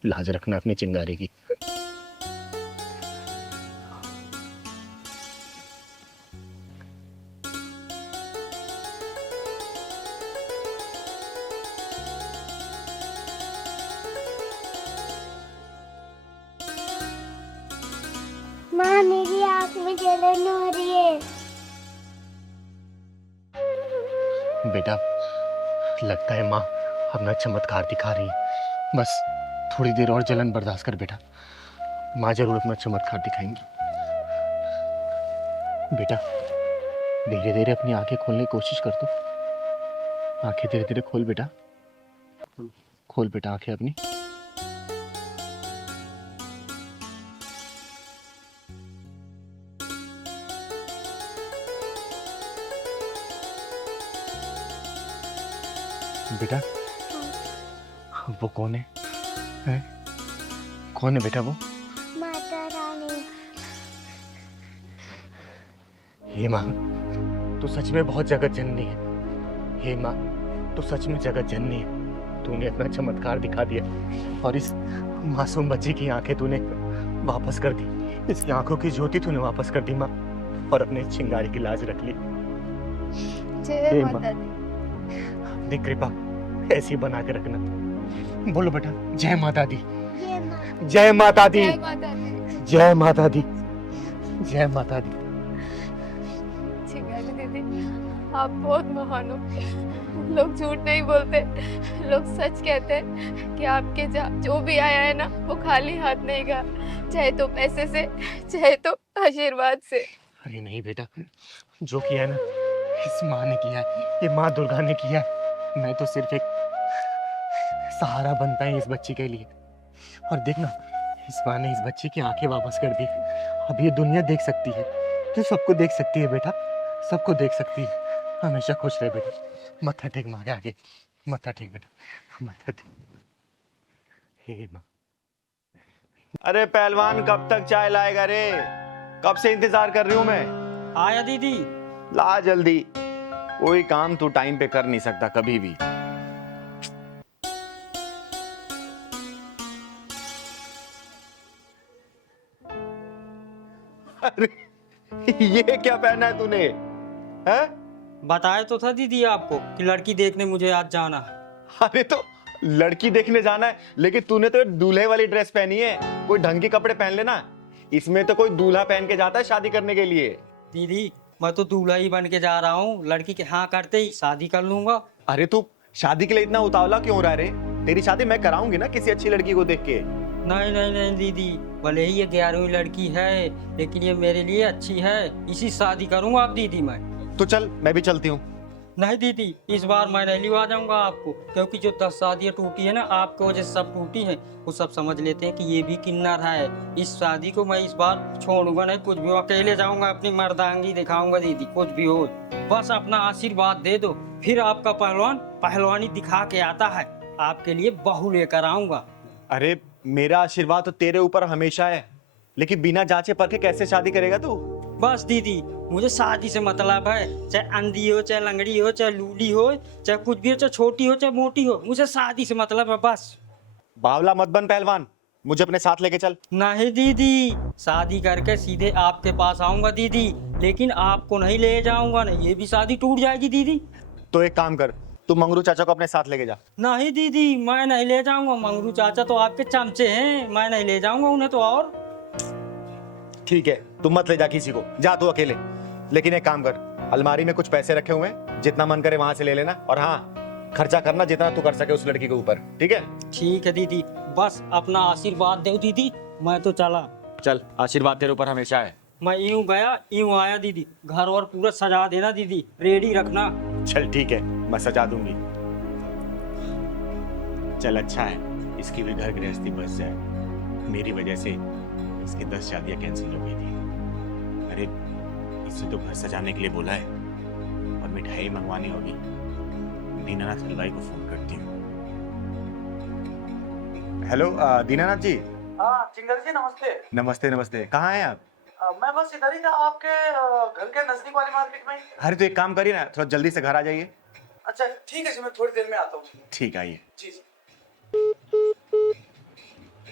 लाज रखना अपनी चिंगारी की। माँ मेरी आँख में जलन हो रही है। बेटा, लगता है माँ अपना चमत्कार दिखा रही है। बस थोड़ी देर और जलन बर्दाश्त कर बेटा, माँ जरूर अपना चमत्कार दिखाएंगी। बेटा धीरे धीरे अपनी आंखें खोलने की कोशिश कर दो। आंखें धीरे धीरे खोल बेटा, खोल बेटा आंखें अपनी। बेटा वो कौन है? हैं? कौन है बेटा वो? माता रानी। हे माँ, तू सच में बहुत जगत जननी है। हे माँ, तू सच में जगत जननी है। तूने अपना चमत्कार दिखा दिया और इस मासूम बच्ची की आंखें तूने वापस कर दी। इसकी आंखों की ज्योति तूने वापस कर दी माँ, और अपने चिंगारी की लाज रख ली। जय माता दी। अपनी कृपा ऐसी बना के रखना। बोलो बेटा, जय माता दी, ये माँ। जय माता दी, जय माता दी। जय माता दी, जय माता दी। चिंगारी दीदी, आप बहुत महान हो। लोग झूठ नहीं बोलते, लोग सच कहते हैं कि आपके जो भी आया है ना, वो खाली हाथ नहीं गया, चाहे तो पैसे से, चाहे तो आशीर्वाद से। अरे नहीं बेटा, जो किया है ना इस माँ ने किया है, ये माँ दुर्गा ने किया है। मैं तो सिर्फ एक सहारा बनता है इस बच्ची के लिए। और देखना, इस माँ ने इस बच्ची की आंखें वापस कर दी। अब ये दुनिया देख सकती है, तो सबको देख सकती है बेटा, सबको देख सकती है। हमेशा खुश रहे बेटा। मत्था टेक माँ के आगे, मत्था टेक बेटा, मत्था टेक। हे माँ। अरे पहलवान कब तक चाय लाएगा रे? कब से इंतजार कर रही हूँ मैं। आया दीदी। ला जल्दी, कोई काम तू टाइम पे कर नहीं सकता कभी भी। अरे ये क्या पहना है तूने? हैं? बताया तो था दीदी आपको कि लड़की देखने मुझे आज जाना है। अरे तो लड़की देखने जाना है, लेकिन तूने तो दूल्हे वाली ड्रेस पहनी है। कोई ढंग के कपड़े पहन लेना। इसमें तो कोई दूल्हा पहन के जाता है शादी करने के लिए। दीदी मैं तो दूल्हा ही बन के जा रहा हूँ, लड़की के हाँ करते ही शादी कर लूंगा। अरे तू शादी के लिए इतना उतावला क्यों रहा रे? तेरी शादी मैं कराऊंगी ना किसी अच्छी लड़की को देख के। नहीं नहीं नहीं दीदी, भले ही ये 11वीं लड़की है, लेकिन ये मेरे लिए अच्छी है, इसी शादी करूंगा आप दीदी मैं। तो चल मैं भी चलती हूँ। नहीं दीदी, इस बार मैं नहीं लिवा जाऊंगा आपको, क्योंकि जो 10 शादियां टूटी है ना आपकी वजह से सब टूटी हैं। वो सब समझ लेते हैं कि ये भी किन्नर है। इस शादी को मैं इस बार छोड़ूंगा नहीं, कुछ भी हो, अकेले जाऊंगा, अपनी मर्दांगी दिखाऊंगा दीदी, कुछ भी हो। बस अपना आशीर्वाद दे दो, फिर आपका पहलवान पहलवानी दिखा के आता है, आपके लिए बहू लेकर आऊंगा। अरे मेरा आशीर्वाद तो तेरे ऊपर हमेशा है, लेकिन बिना जांचे परखे कैसे शादी करेगा तू? बस दीदी मुझे शादी से मतलब है, चाहे अंधी हो, चाहे लंगड़ी हो, चाहे लूली हो, चाहे कुछ भी हो, चाहे छोटी हो, चाहे मोटी हो, मुझे शादी से मतलब है बस। बावला मत बन पहलवान, मुझे अपने साथ लेके चल। नहीं दीदी, शादी करके सीधे आपके पास आऊंगा दीदी, लेकिन आपको नहीं ले जाऊंगा, नहीं ये भी शादी टूट जाएगी दीदी। तो एक काम कर, तू मंगरू चाचा को अपने साथ लेके जा। नहीं दीदी मैं नहीं ले जाऊंगा, मंगरू चाचा तो आपके चमचे हैं, मैं नहीं ले जाऊंगा उन्हें तो। और ठीक है, तू मत ले जा किसी को, जा तू अकेले। लेकिन एक काम कर, अलमारी में कुछ पैसे रखे हुए हैं, जितना मन करे वहां से ले लेना, और हाँ खर्चा करना जितना तू कर सके उस लड़की के ऊपर, ठीक है? ठीक है दीदी, बस अपना आशीर्वाद दो दीदी, मैं तो चला। चल, आशीर्वाद तेरे ऊपर हमेशा है। मैं यूं गया यूं आया दीदी, घर और पूरा सजा देना दीदी, रेडी रखना। चल ठीक है, मैं सजा दूंगी। चल अच्छा है, इसकी भी घर गृहस्थी बच जाए। मेरी वजह से इसकी 10 शादियां कैंसिल हो गई थी। अरे इसे तो घर सजाने के लिए बोला है, और मिठाई मंगवानी होगी। दीनानाथ हलवाई को फोन करती हूँ। हेलो दीनानाथ जी। हाँ चिंगारी जी नमस्ते। नमस्ते नमस्ते, कहाँ हैं आप? मैं बस इधर ही था, आपके घर के नजदीक वाली मार्केट में। अरे तो एक काम करिए ना, थोड़ा जल्दी से घर आ जाइए। अच्छा ठीक है जी, मैं थोड़ी देर में आता हूँ। ठीक, आइए। जी जी।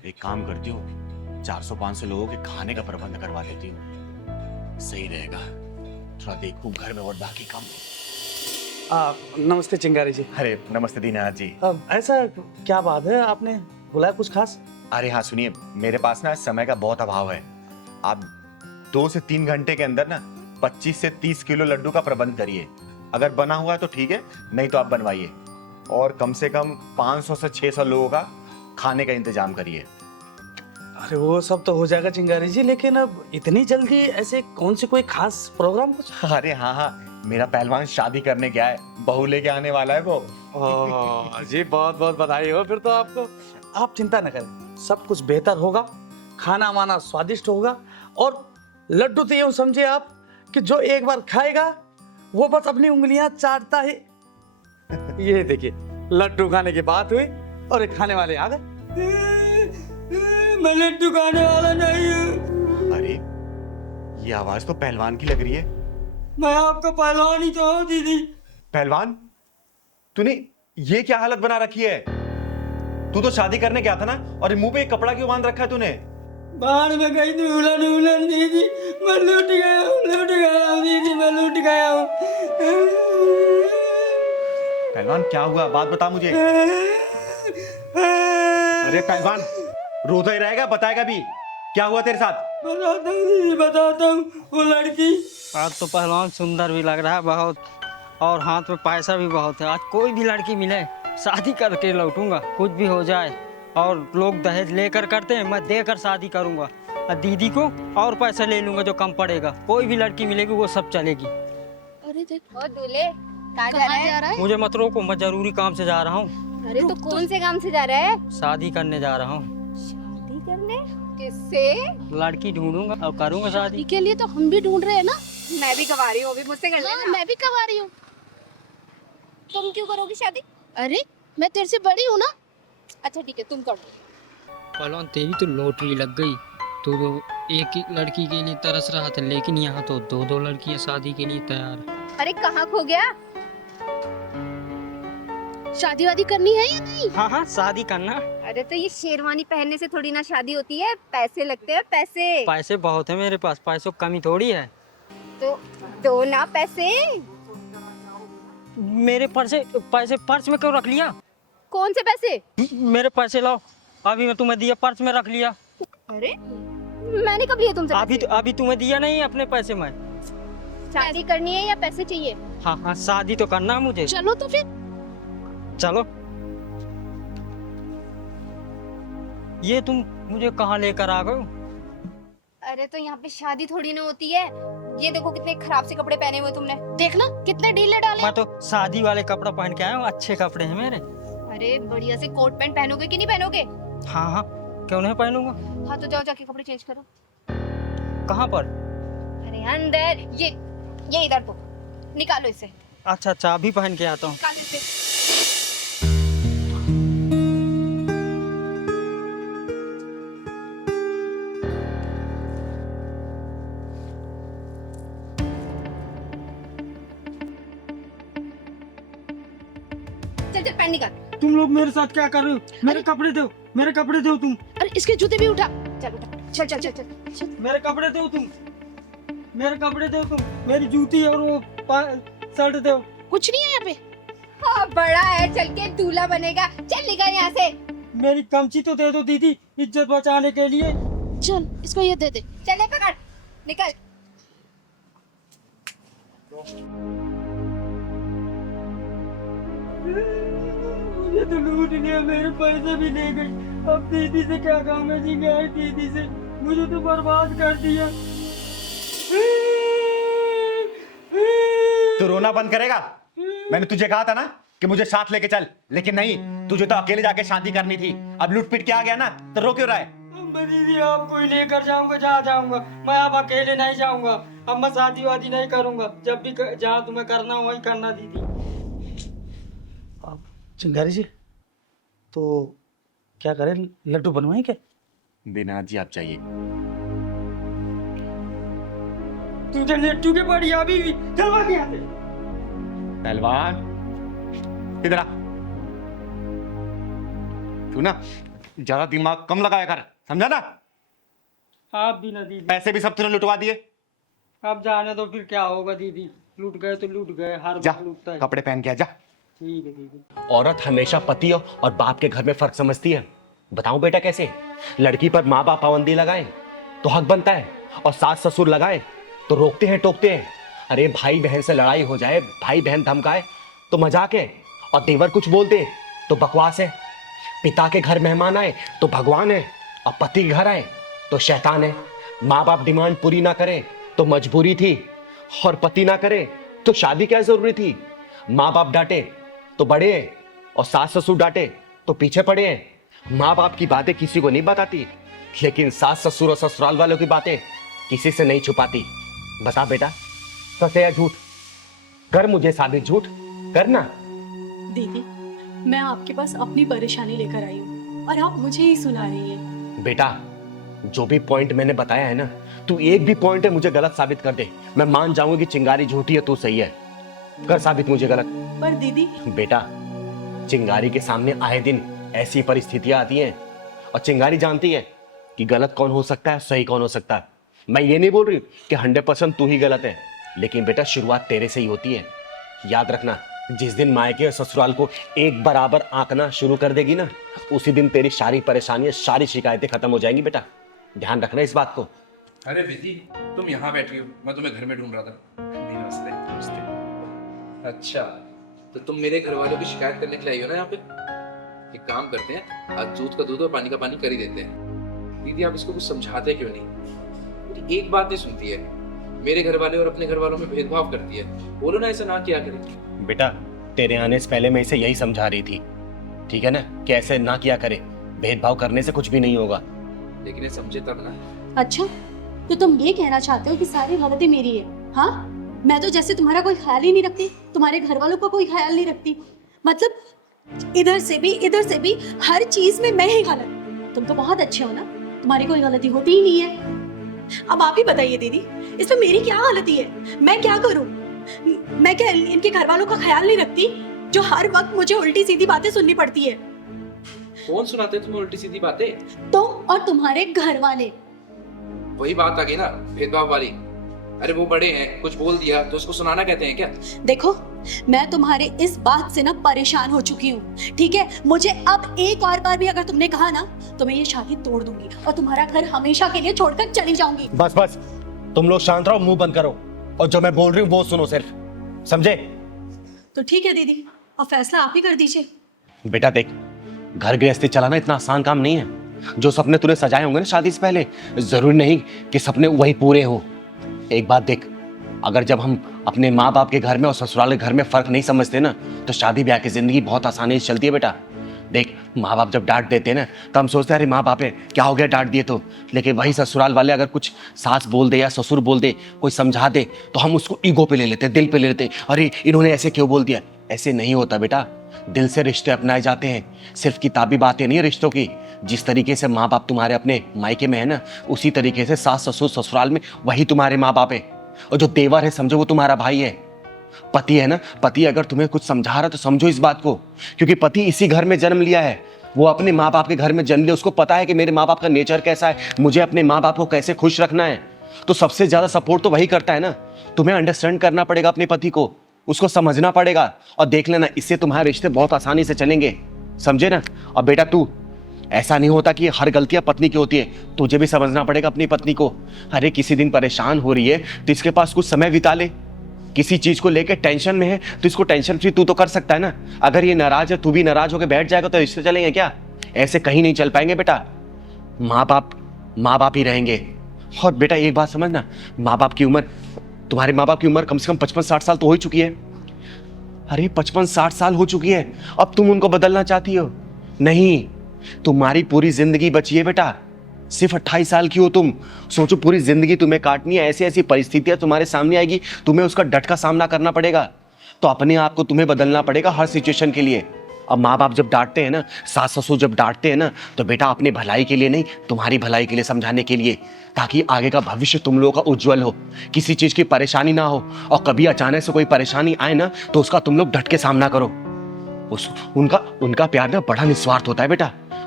एक काम करती हूँ, 400-500 लोगों के खाने का प्रबंध करवा देती हूँ, सही रहेगा। थोड़ा देखूं घर में और बाकी काम। नमस्ते चिंगारी जी। अरे नमस्ते दीनानाथ जी। ऐसा क्या बात है, आपने बुलाया कुछ खास? अरे हाँ सुनिए, मेरे पास ना समय का बहुत अभाव है। आप 2 से 3 घंटे के अंदर ना 25 से 30 किलो लड्डू का प्रबंध करिए। अगर बना हुआ है तो ठीक है, नहीं तो आप बनवाइए। और कम से कम 500 से 600 लोगों का खाने का इंतजाम करिए। अरे वो सब तो हो जाएगा चिंगारी जी, लेकिन अब इतनी जल्दी ऐसे कौन से कोई खास प्रोग्राम कुछ? अरे हाँ हाँ, मेरा पहलवान शादी करने गया है, बहू लेके आने वाला है वो। जी बहुत बहुत बधाई हो फिर तो आपको। आप चिंता न करें, सब कुछ बेहतर होगा, खाना वाना स्वादिष्ट होगा। और लड्डू तो यूं समझिए आप कि जो एक बार खाएगा वो बस अपनी उंगलियां चाटता ही। ये देखिए, लड्डू खाने की बात हुई और एक खाने वाले आ गए। मैं लड्डू खाने वाला नहीं हूँ। अरे ये आवाज तो पहलवान की लग रही है। मैं आपका पहलवान ही तो हूँ दीदी। पहलवान, तूने ये क्या हालत बना रखी है? तू तो शादी करने गया था ना, और मुंह पे एक कपड़ा क्यों बांध रखा है तूने? बाहर में गई थी उलन उलन दीदी, मैं लूट गया हूँ दीदी, मैं लूट गया हूँ। पहलवान क्या हुआ, बात बता मुझे। अरे पहलवान, रोता ही रहेगा, बताएगा भी क्या हुआ तेरे साथ? बताता हूँ दीदी, बताता हूँ। वो लड़की, आज तो पहलवान सुंदर भी लग रहा है बहुत, और हाथ में पैसा भी बहुत है। आज कोई भी लड़की मिले शादी करके लौटूंगा, कुछ भी हो जाए। और लोग दहेज लेकर करते हैं, मैं देकर शादी करूंगा। और दीदी को और पैसा ले लूंगा जो कम पड़ेगा। कोई भी लड़की मिलेगी वो सब चलेगी। अरे देखो दूल्हे कहाँ जा रहा है? मुझे मत रोको, मैं जरूरी काम से जा रहा हूँ। अरे तो कौन से काम से जा रहा है? शादी करने जा रहा हूँ। शादी करने? किससे? लड़की ढूंढूंगा और करूंगा शादी। के लिए तो हम भी ढूंढ रहे हैं ना। मैं भी कवा रही हूँ, अभी मुझसे कर लेना। मैं भी कमा रही हूँ। तुम क्यों करोगी शादी? अरे मैं तेरे से बड़ी हूँ ना। अच्छा ठीक है, तुम कर लो। पहलवान तेरी तो लॉटरी लग गई। तो एक ही लड़की के लिए तरस रहा था, लेकिन यहाँ तो 2-2 लड़कियाँ शादी के लिए तैयार है। अरे कहाँ खो गया? शादी वादी करनी है या नहीं? हाँ हाँ, शादी करना। अरे तो ये शेरवानी पहनने से थोड़ी ना शादी होती है, पैसे लगते हैं पैसे। पैसे बहुत है मेरे पास, पैसों की कमी थोड़ी है। तो दो ना पैसे। मेरे पैसे पर्स में क्यों रख लिया? कौन से पैसे? मेरे पैसे लाओ, अभी मैं तुम्हें दिया, पर्स में रख लिया। अरे मैंने कब लिए तुमसे? अभी तुम्हें दिया नहीं अपने पैसे में। शादी करनी है या पैसे चाहिए? हाँ हाँ, शादी तो करना है मुझे। चलो तो फिर। चलो। ये तुम मुझे कहाँ लेकर आ गए? अरे तो यहाँ पे शादी थोड़ी ना होती है। ये देखो कितने खराब से कपड़े पहने हुए तुमने। देखना कितने ढीले डाले। मैं तो शादी वाले कपड़ा पहन के आया हूँ, अच्छे कपड़े हैं मेरे। अरे बढ़िया से कोट पैंट पहनोगे कि नहीं पहनोगे? हाँ हाँ, क्यों नहीं पहनूंगा। हाँ तो जाओ जाके कपड़े चेंज करो। कहाँ पर? अरे अंदर, ये इधर तो निकालो इसे। अच्छा अच्छा, अभी पहन के आता हूँ। निकालो इसे। चल चल पैंट निकाल। तुम लोग मेरे साथ क्या कर रहे हो? मेरे कपड़े दो, मेरे कपड़े दो तुम। अरे इसके जूते भी उठा। चल उठा, चल चल चल चल। मेरे कपड़े दो तुम, मेरे कपड़े दो तुम, मेरी जूती और वो शर्ट दो। कुछ नहीं है यहाँ पे। हाँ बड़ा है, चल के दूल्हा बनेगा। चल निकल यहाँ से। मेरी कमची तो दे दो दीदी, इज्जत बचाने के लिए। चल इसको ये दे दे। चल पकड़, निकल। मुझे तो लूट लिया, मेरे पैसे भी ले गई। अब दीदी से क्या काम है जी, गए दीदी से, मुझे तो बर्बाद कर दिया। तू रोना बंद करेगा? मैंने तुझे कहा था ना कि मुझे साथ लेके चल, लेकिन नहीं, तुझे तो अकेले जाके शादी करनी थी। अब लूट पीट के आ गया ना, तो रो क्यों रहा है? मैं दीदी आपको ही लेकर जाऊंगा, जहाँ जाऊंगा। मैं अब अकेले नहीं जाऊंगा। अब मैं शादी वादी नहीं करूंगा। जब भी जहाँ तुम्हें करना हो वही करना दीदी। चिंगारी जी, तो क्या करें, लड्डू बनवाएं क्या? दीनानाथ जी आप चाहिए। तुझे लड्डू के पड़ी अभी भी, चलवा के आते। पहलवान इधर आ। तू ना ज्यादा दिमाग कम लगाया कर, समझा ना? आप भी ना दीदी, पैसे भी सब तूने लुटवा दिए। अब जाने दो फिर क्या होगा दीदी, लूट गए तो लूट गए, हर जा बार लूटता है। कपड़े पहन के आ जा। ठीक है दीदी। औरत हमेशा पति और बाप के घर में फर्क समझती है। बताऊं बेटा कैसे? लड़की पर माँ बाप पाबंदी लगाए तो हक बनता है, और सास ससुर लगाए तो रोकते हैं टोकते हैं। अरे भाई बहन से लड़ाई हो जाए, भाई बहन धमकाए तो मजाक है, और देवर कुछ बोल दे तो बकवास है। पिता के घर मेहमान आए तो भगवान है, और पति के घर आए तो शैतान है। माँ बाप डिमांड पूरी ना करे तो मजबूरी थी, और पति ना करे तो शादी क्या जरूरी थी। माँ बाप डांटे तो बड़े हैं, और सास ससुर डांटे तो पीछे पड़े हैं। माँ बाप की बातें किसी को नहीं बताती, लेकिन सास ससुर और ससुराल वालों की बातें किसी से नहीं छुपाती। बता बेटा, सच है या झूठ? कर मुझे साबित, झूठ करना। दीदी, मैं आपके पास अपनी परेशानी लेकर आई हूँ और आप मुझे ही सुना रही हैं। बेटा, जो भी पॉइंट मैंने बताया है ना, तू एक भी पॉइंट है मुझे गलत साबित कर दे, मैं मान जाऊंगी कि चिंगारी झूठी है, तू सही है। कर साबित मुझे गलत। पर दीदी, बेटा, चिंगारी के सामने आए दिन ऐसी परिस्थितियां आती हैं, और चिंगारी जानती है कि गलत कौन हो सकता है, सही कौन हो सकता है। मैं ये नहीं बोल रही कि 100% तू ही गलत है, लेकिन बेटा शुरुआत तेरे से ही होती है। याद रखना, जिस दिन मायके और ससुराल को एक बराबर आंकना शुरू कर देगी ना, उसी दिन तेरी सारी परेशानियां, सारी शिकायतें खत्म हो जाएंगी। बेटा ध्यान रखना इस बात को। अरे दीदी, तुम यहाँ बैठी हो, मैं तुम्हें घर में ढूंढ रहा था। नमस्ते। नमस्ते। अच्छा, तो तुम मेरे घर वालों की शिकायत करने के लिए आई हो ना यहाँ पे? एक काम करते हैं, आज दूध का दूध और पानी का पानी कर ही देते हैं। दीदी, आप इसको कुछ समझाते क्यों नहीं? एक बात नहीं सुनती है, मेरे घर वाले और अपने घर वालों में भेदभाव करती है। बोलो ना ऐसा ना किया करे। बेटा, तेरे आने से पहले मैं इसे यही समझा रही थी, ठीक है ना, कि ऐसे ना किया करे, भेदभाव करने से कुछ भी नहीं होगा। लेकिन ये समझे तब ना। अच्छा, तो तुम ये कहना चाहते हो कि सारी गलती मेरी है? हाँ, मैं तो जैसे तुम्हारा कोई ख्याल ही नहीं रखती, तुम्हारे घर वालों का कोई ख्याल नहीं रखती। मतलब इधर से भी हर चीज में मैं ही गलत। तुम तो बहुत अच्छे हो ना, तुम्हारी कोई गलती होती ही नहीं है। अब आप ही बताइए दीदी, इसमें मेरी क्या गलती है? मैं क्या करूं? मैं क्या इनके घर वालों का ख्याल नहीं रखती, जो हर वक्त मुझे उल्टी सीधी बातें सुननी पड़ती है? कौन सुनाते तुम्हें उल्टी सीधी बातें? तुम और तुम्हारे घर वाले। वही बात आ गई ना, भेदभाव वाली। अरे वो बड़े हैं, कुछ बोल दिया तो उसको सुनाना कहते हैं क्या? देखो, मैं तुम्हारे इस बात से ना परेशान हो चुकी हूँ, ठीक है? मुझे अब एक और बार भी अगर तुमने कहा ना, तो मैं ये शादी तोड़ दूंगी और तुम्हारा घर हमेशा के लिए छोड़कर चली जाऊंगी। बस बस, तुम लोग शांत रहो, मुंह बंद करो, और जो मैं बोल रही हूँ वो सुनो सिर्फ, समझे? तो ठीक है दीदी, अब फैसला आप ही कर दीजिए। बेटा देख, घर गृहस्थी चलाना इतना आसान काम नहीं है। जो सपने तूने सजाए होंगे ना शादी से पहले, जरूरी नहीं कि सपने वही पूरे हो। एक बात देख, अगर जब हम अपने माँ बाप के घर में और ससुराल के घर में फर्क नहीं समझते ना, तो शादी ब्याह की जिंदगी बहुत आसानी से चलती है। बेटा देख, माँ बाप जब डांट देते हैं ना, तो हम सोचते हैं अरे माँ बाप है, क्या हो गया डांट दिए तो। लेकिन वही ससुराल वाले अगर कुछ सास बोल दे या ससुर बोल दे, कोई समझा दे, तो हम उसको ईगो पे ले लेते हैं, दिल पे ले लेते हैं, अरे इन्होंने ऐसे क्यों बोल दिया। ऐसे नहीं होता बेटा, दिल से रिश्ते अपनाए जाते हैं, सिर्फ किताबी बातें नहीं है रिश्तों की। जिस तरीके से माँ बाप तुम्हारे अपने मायके में है ना, उसी तरीके से सास ससुर ससुराल में वही तुम्हारे माँ बाप है। और जो देवर है समझो वो तुम्हारा भाई है। पति है ना, पति अगर तुम्हें कुछ समझा रहा तो समझो इस बात को, क्योंकि पति इसी घर में जन्म लिया है, वो अपने माँ बाप के घर में जन्म लिया, उसको पता है कि मेरे माँ बाप का नेचर कैसा है, मुझे अपने माँ बाप को कैसे खुश रखना है। तो सबसे ज्यादा सपोर्ट तो वही करता है ना। तुम्हें अंडरस्टैंड करना पड़ेगा अपने पति को, उसको समझना पड़ेगा, और देख लेना इससे तुम्हारे रिश्ते बहुत आसानी से चलेंगे, समझे ना? और बेटा तू, ऐसा नहीं होता कि हर गलतियां पत्नी की होती है, तुझे भी समझना पड़ेगा अपनी पत्नी को। अरे किसी दिन परेशान हो रही है तो इसके पास कुछ समय बिता ले। किसी चीज को लेकर टेंशन में है तो इसको टेंशन फ्री तू तो कर सकता है ना। अगर ये नाराज है, तू भी नाराज होकर बैठ जाएगा तो रिश्ते चलेंगे क्या? ऐसे कहीं नहीं चल पाएंगे बेटा। माँ बाप ही रहेंगे। और बेटा एक बात समझना, माँ बाप की उम्र, तुम्हारे माँ बाप की उम्र कम से कम 55-60 साल तो हो ही चुकी है। अरे 55-60 साल हो चुकी है, अब तुम उनको बदलना चाहती हो? नहीं, तुम्हारी पूरी जिंदगी बची है बेटा, सिर्फ 28 साल की हो तुम। सोचो पूरी जिंदगी तुम्हें काटनी है, ऐसी ऐसी परिस्थितियां तुम्हारे सामने आएगी, तुम्हें उसका डट का सामना करना पड़ेगा। तो अपने आप को तुम्हें बदलना पड़ेगा हर सिचुएशन के लिए। अब माँ बाप जब डांटते हैं ना, सास ससुर जब डांटते हैं ना, तो बेटा अपने भलाई के लिए नहीं, तुम्हारी भलाई के लिए समझाने के लिए, ताकि आगे का भविष्य तुम लोगों का उज्जवल हो, किसी चीज की परेशानी ना हो। और कभी अचानक से कोई परेशानी आए ना, तो उसका तुम लोग डट के सामना करो। उनका प्यार ना बड़ा निस्वार्थ होता है बेटा,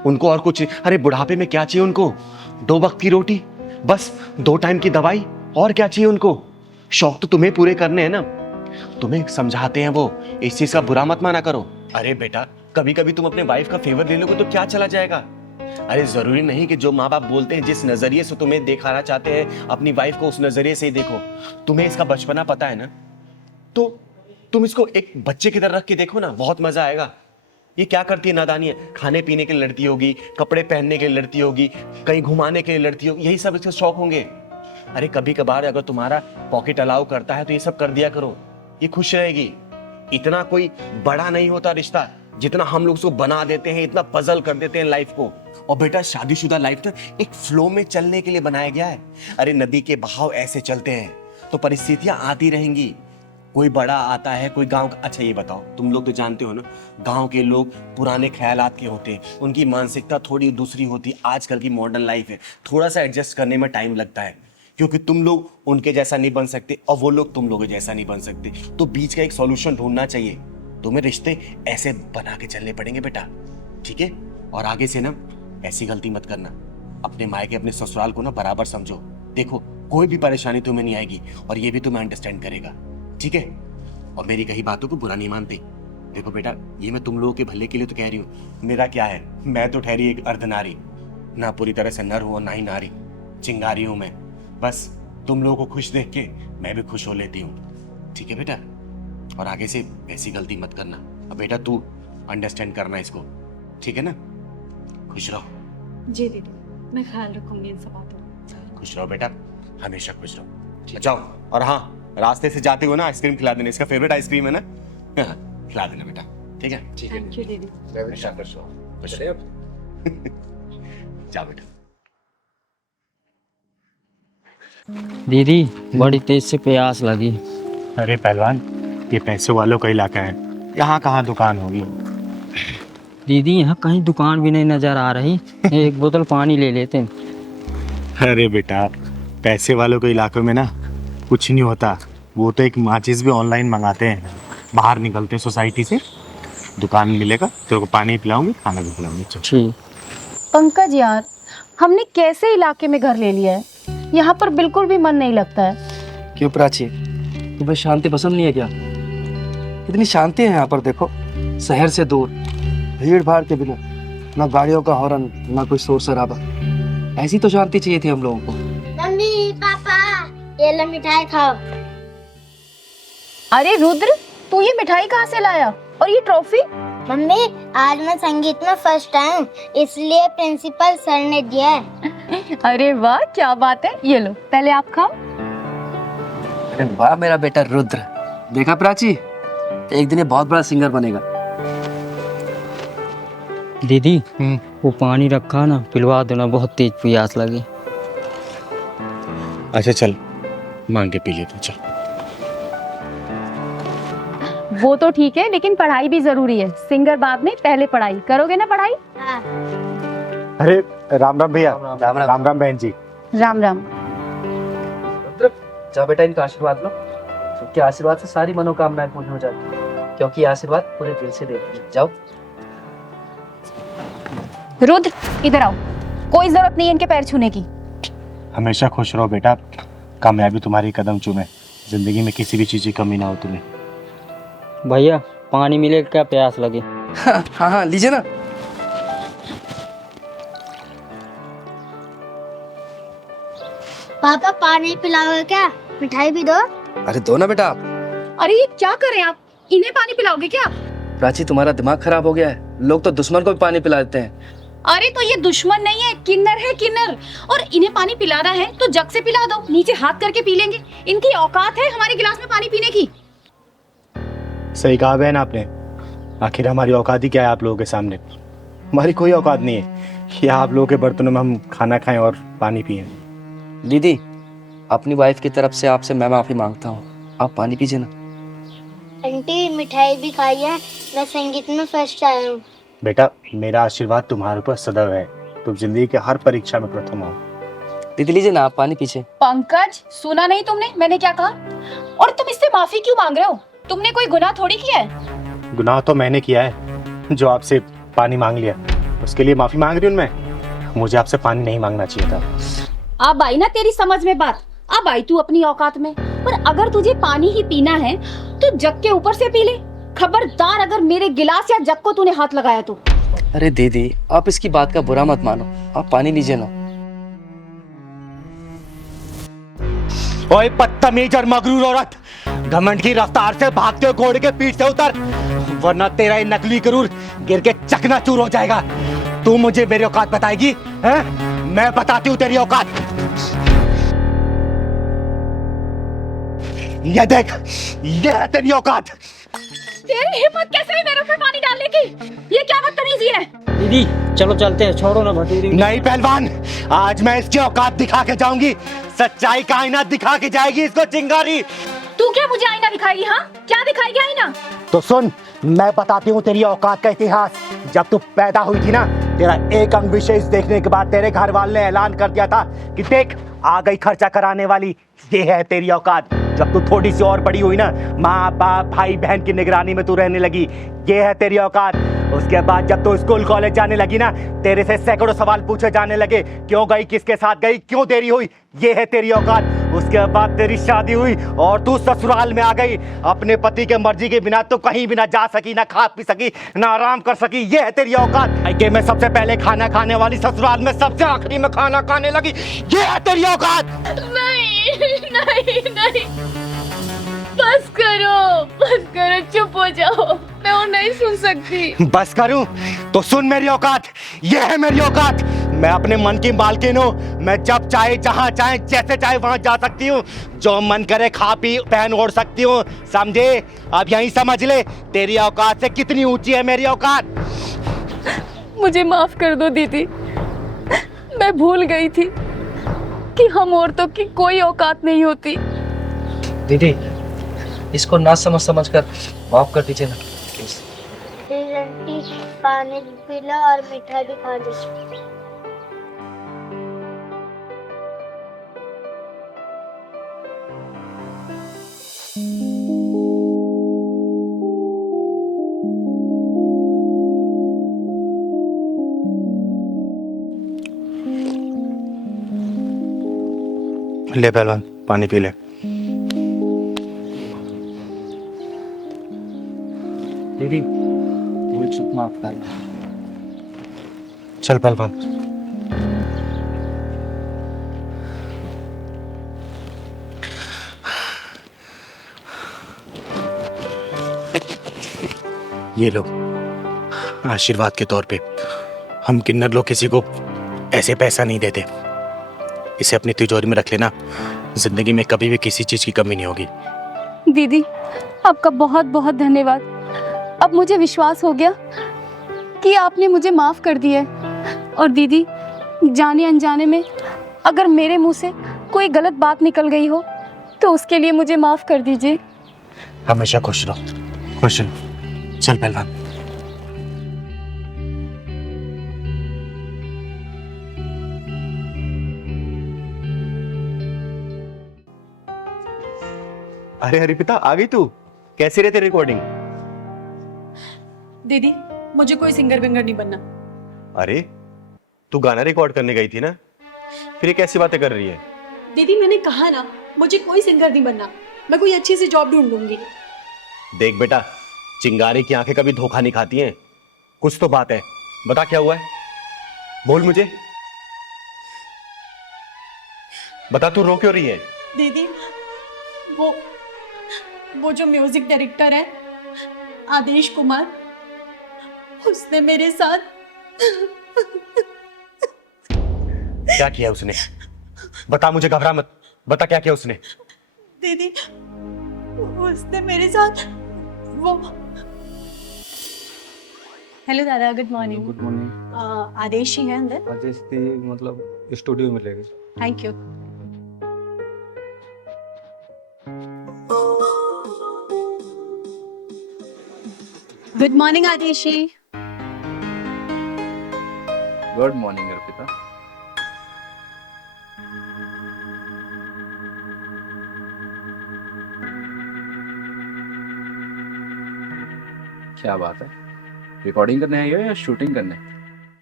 उनको और कुछ, अरे बुढ़ापे में क्या चाहिए उनको? 2 वक्त की रोटी, बस 2 टाइम की दवाई, और क्या चाहिए उनको? शौक तो तुम्हें पूरे करने हैं ना। तुम्हें समझाते हैं वो, इस चीज का बुरा मत माना करो। अरे बेटा, कभी कभी तुम अपने वाइफ का फेवर ले लोगे तो क्या चला जाएगा? अरे जरूरी नहीं कि जो माँ बाप बोलते हैं, जिस नजरिए से तुम्हें दिखाना चाहते हैं अपनी वाइफ को, उस नजरिए से ही देखो। तुम्हें इसका बचपना पता है ना, तो तुम इसको एक बच्चे की तरह रख के देखो ना, बहुत मजा आएगा। ये क्या करती है नादानी है, खाने पीने के लिए लड़ती होगी, कपड़े पहनने के लिए लड़ती होगी, कहीं घुमाने के लिए लड़ती होगी, यही सब इसके शौक होंगे। अरे कभी कभार अगर तुम्हारा पॉकेट अलाउ करता है तो ये सब कर दिया करो, ये खुश रहेगी। इतना कोई बड़ा नहीं होता रिश्ता जितना हम लोग उसको बना देते हैं, इतना पजल कर देते हैं लाइफ को। और बेटा, शादीशुदा लाइफ ना एक फ्लो में चलने के लिए बनाया गया है। अरे नदी के बहाव ऐसे चलते हैं तो परिस्थितियां आती रहेंगी। कोई बड़ा आता है, कोई गांव का। अच्छा ये बताओ, तुम लोग तो जानते हो ना, गांव के लोग पुराने ख्यालात के होते हैं, उनकी मानसिकता थोड़ी दूसरी होती है। आजकल की मॉडर्न लाइफ है, थोड़ा सा एडजस्ट करने में टाइम लगता है, क्योंकि तुम लोग उनके जैसा नहीं बन सकते और वो लोग तुम लोगों जैसा नहीं बन सकते। तो बीच का एक सॉल्यूशन ढूंढना चाहिए। तुम्हें रिश्ते ऐसे बना के चलने पड़ेंगे बेटा, ठीक है? और आगे से ना ऐसी गलती मत करना। अपने मायके, अपने ससुराल को ना बराबर समझो। देखो, कोई भी परेशानी तुम्हें नहीं आएगी और ये भी तुम्हें अंडरस्टैंड करेगा, ठीक है? और मेरी कही बातों को बुरा नहीं मानते। देखो बेटा, ये मैं तुम लोगों के भले के लिए तो कह रही हूँ। मेरा क्या है, मैं तो ठहरी एक अर्धनारी, ना पूरी तरह से नर हूँ और ना ही नारी, चिंगारी हूँ मैं। बस तुम लोगों को खुश देख के मैं भी खुश हो लेती हूँ, ठीक है बेटा? और आगे से ऐसी गलती मत करना। अब बेटा तू अंडरस्टैंड करना इसको, ठीक है ना? खुश रहो। जी दीदी, मैं ख्याल रखूंगी इन सब बातों का। खुश रहो बेटा, हमेशा खुश रहो। जाओ, और हाँ, रास्ते से जाते हो ना आइसक्रीम खिला देना, इसका फेवरेट आइसक्रीम है ना, खिला देना बेटा, ठीक है? ठीक है, थैंक यू दीदी। हमेशा खुश रहो। खुश रहो। जा बेटा। दीदी बड़ी तेज से प्यास लगी। अरे पहलवान, ये पैसों वालों का इलाका है, यहाँ कहाँ दुकान होगी? दीदी यहाँ कहीं दुकान भी नहीं नजर आ रही, एक बोतल पानी ले लेते हैं। अरे बेटा, पैसे वालों के इलाकों में ना कुछ नहीं होता। वो तो एक माचिस भी ऑनलाइन मंगाते हैं, बाहर निकलते सोसाइटी से, दुकान मिलेगा, तेरे को पानी पिलाऊंगी, खाना भी खिलाऊंगी। ठीक। पंकज यार, हमने कैसे इलाके में घर ले लिया है, यहाँ पर बिल्कुल भी मन नहीं लगता है। क्यों प्राची, तुम्हें शांति पसंद नहीं है क्या? इतनी शांति है यहाँ पर, देखो, शहर से दूर, भीड़ भाड़ के बिना, ना गाड़ियों का हॉर्न, ना कोई शोर शराबा। ऐसी तो शांति चाहिए थी हम लोगों को। मम्मी पापा, ये लो मिठाई खाओ। अरे रुद्र, तू ये मिठाई कहाँ से लाया और ये ट्रॉफी? मम्मी, आज मैं संगीत में फर्स्ट आया, इसलिए प्रिंसिपल सर ने दिया है। अरे वाह, क्या बात है, ये लो पहले आप खाओ। अरे वाह मेरा बेटा रुद्र, देखा प्राची, एक दिन ये बहुत बड़ा सिंगर बनेगा। दीदी वो पानी रखा ना, पिलवा दो ना, बहुत तेज प्यास लगी। अच्छा चल, मांग के पी लेते, चल। वो तो ठीक है, लेकिन पढ़ाई भी जरूरी है। सिंगर बाद में, पहले पढ़ाई करोगे ना? पढ़ाई। हाँ। अरे राम राम भैया। राम राम। राम राम बहन जी। राम राम। रुद्र, जा बेटा, इनका आशीर्वाद लो। उनके आशीर्वाद से सारी मनोकामनाएं पूर्ण हो जाती है, क्योंकि ये आशीर्वाद पूरे दिल से देते हैं। जाओ। रुद्र, इधर आओ, कोई जरूरत नहीं है इनके पैर छूने की। हमेशा खुश रहो बेटा, कामयाबी तुम्हारी कदम चूमे, जिंदगी में किसी भी चीज की कमी ना हो तुम्हें। भैया पानी मिलेगा क्या, प्यास लगी? हाँ हाँ, लीजिए ना। पापा पानी पिलाओगे क्या? मिठाई भी दो। अरे दो ना बेटा। अरे ये क्या कर रहे हैं आप, इन्हें पानी पिलाओगे क्या? प्राची, तुम्हारा दिमाग खराब हो गया है, लोग तो दुश्मन को भी पानी पिला देते हैं। अरे तो ये दुश्मन नहीं है, किन्नर है, किन्नर। और इन्हें पानी पिलाना है तो जग से पिला दो, नीचे हाथ करके पी लेंगे। इनकी औकात है हमारे गिलास में पानी पीने की? सही कहा बहन आपने, आखिर हमारी औकात ही क्या है आप लोगों के सामने? हमारी कोई औकात नहीं है कि आप लोगों के बर्तनों में हम खाना खाएं और पानी पिएं। दीदी, अपनी वाइफ की तरफ से आपसे मैं माफी मांगता हूँ, आप पानी पीजिए ना। आंटी मिठाई भी खाई है, मैं संगीत में फर्स्ट आया हूँ। बेटा, मेरा आशीर्वाद तुम्हारे ऊपर सदैव है, तुम जिंदगी के हर परीक्षा में प्रथम हो। दीदी लीजिए ना, आप पानी पीछे। पंकज, सुना नहीं तुमने मैंने क्या कहा? और तुम इससे माफी क्यों मांग रहे हो? तुमने कोई गुनाह थोड़ी किया है। गुनाह तो मैंने किया है जो आपसे पानी मांग लिया, उसके लिए माफी मांग रही हूँ मैं। मुझे आपसे पानी नहीं मांगना चाहिए था। अब आई ना तेरी समझ में बात, अब आई तू अपनी औकात में। पर अगर तुझे पानी ही पीना है तो जग के ऊपर से पी ले। खबरदार अगर मेरे गिलास या जग को तूने हाथ लगाया तो। अरे दीदी आप इसकी बात का बुरा मत मानो, आप पानी लीजिए ना। ओए बदतमीज और मगरूर औरत, घमंड की रफ्तार से भागते हुए घोड़े के पीठ से उतर, वरना तेरा ये नकली गरूर गिर के चकनाचूर हो जाएगा। तू मुझे मेरी औकात बताएगी हैं? मैं बताती हूँ तेरी औकात। ये देख, ये है तेरी औकात। तेरी हिम्मत कैसे हुई मेरे ऊपर पानी डालने की? ये क्या बदतमीजी है? दीदी चलो चलते हैं, छोड़ो ना भटूरी। नहीं पहलवान, आज मैं इसकी औकात दिखा के जाऊंगी। सच्चाई का आईना दिखा के जाएगी इसको चिंगारी। तू क्या मुझे आईना दिखाएगी? हाँ, क्या दिखाएगी आईना? तो सुन, मैं बताती हूँ तेरी औकात का इतिहास। जब तू पैदा हुई थी ना, तेरा एक अंग विशेष देखने के बाद तेरे घर वाले ने ऐलान कर दिया था कि देख आ गई खर्चा कराने वाली, ये है तेरी औकात। जब तू थोड़ी सी और बड़ी हुई ना, माँ बाप भाई बहन की निगरानी में तू रहने लगी, ये है तेरी औकात। उसके बाद जब तू स्कूल कॉलेज जाने लगी ना, तेरे से सैकड़ों सवाल पूछे जाने लगे, क्यों गई, किसके साथ गई, क्यों देरी हुई, ये है तेरी औकात। उसके बाद तेरी शादी हुई और तू ससुराल में आ गई। अपने पति के मर्जी के बिना तो कहीं भी ना जा सकी, ना खा पी सकी, ना आराम कर सकी, ये है तेरी औकात। कि मैं सबसे पहले खाना खाने वाली, ससुराल में सबसे आखिरी में खाना खाने लगी, ये है तेरी औकात। नहीं नहीं नहीं, बस करो, चुप हो जाओ, मैं और नहीं सुन सकती। बस करूं तो सुन मेरी औकात, ये है मेरी औकात। मैं अपने मन की मालकिन हूँ। मैं जब चाहे, जहाँ चाहे, जैसे चाहे वहां जा सकती हूँ। जो मन करे खा पी पहन ओढ़ सकती हूँ, समझे? अब यही समझ ले तेरी औकात से कितनी ऊंची है मेरी औकात। मुझे माफ कर दो दीदी, मैं भूल गई थी कि हम औरतों की कोई औकात नहीं होती। दीदी इसको ना समझ कर माफ कर दीजिए ना प्लीज। आंटी पानी पी लो और मिठाई भी खा लो। ले पहलवान, पानी पी ले। दीदी मुझे माफ कर। चल पहलवान। ये लो, आशीर्वाद के तौर पे। हम किन्नर लोग किसी को ऐसे पैसा नहीं देते। इसे अपनी तिजोरी में रख लेना, जिंदगी में कभी भी किसी चीज की कमी नहीं होगी। दीदी आपका बहुत बहुत धन्यवाद। अब मुझे विश्वास हो गया कि आपने मुझे माफ कर दिया है। और दीदी, जाने अनजाने में अगर मेरे मुंह से कोई गलत बात निकल गई हो तो उसके लिए मुझे माफ कर दीजिए। हमेशा खुश रहो, खुश रहो। चल पहलवान। अरे हरिपिता, आ गई तू? कैसी रहती रिकॉर्डिंग? दीदी मुझे कोई सिंगर विंगर नहीं बनना। अरे तू गाना रिकॉर्ड करने गई थी ना, फिर ये कैसी बातें कर रही है? दीदी मैंने कहा ना, मुझे कोई सिंगर नहीं बनना। मैं कोई अच्छी सी जॉब ढूंढ लूंगी। देख बेटा, चिंगारी की आंखें कभी धोखा नहीं खाती हैं। कुछ तो बात है, बता क्या हुआ है? बोल मुझे, बता, तू रो क्यों रही है? दीदी वो जो म्यूजिक डायरेक्टर है आदेश कुमार, उसने मेरे साथ क्या किया उसने? बता मुझे, घबरा मत, बता क्या किया उसने? दीदी उसने मेरे साथ वो। हेलो दादा, गुड मॉर्निंग। Good morning. आदेश ही है अंदर? आदेश थी मतलब स्टूडियो में ले गए। Thank you. Good morning Adesh ji. Good morning Arpita. क्या बात है, रिकॉर्डिंग करने आई हो या शूटिंग करने?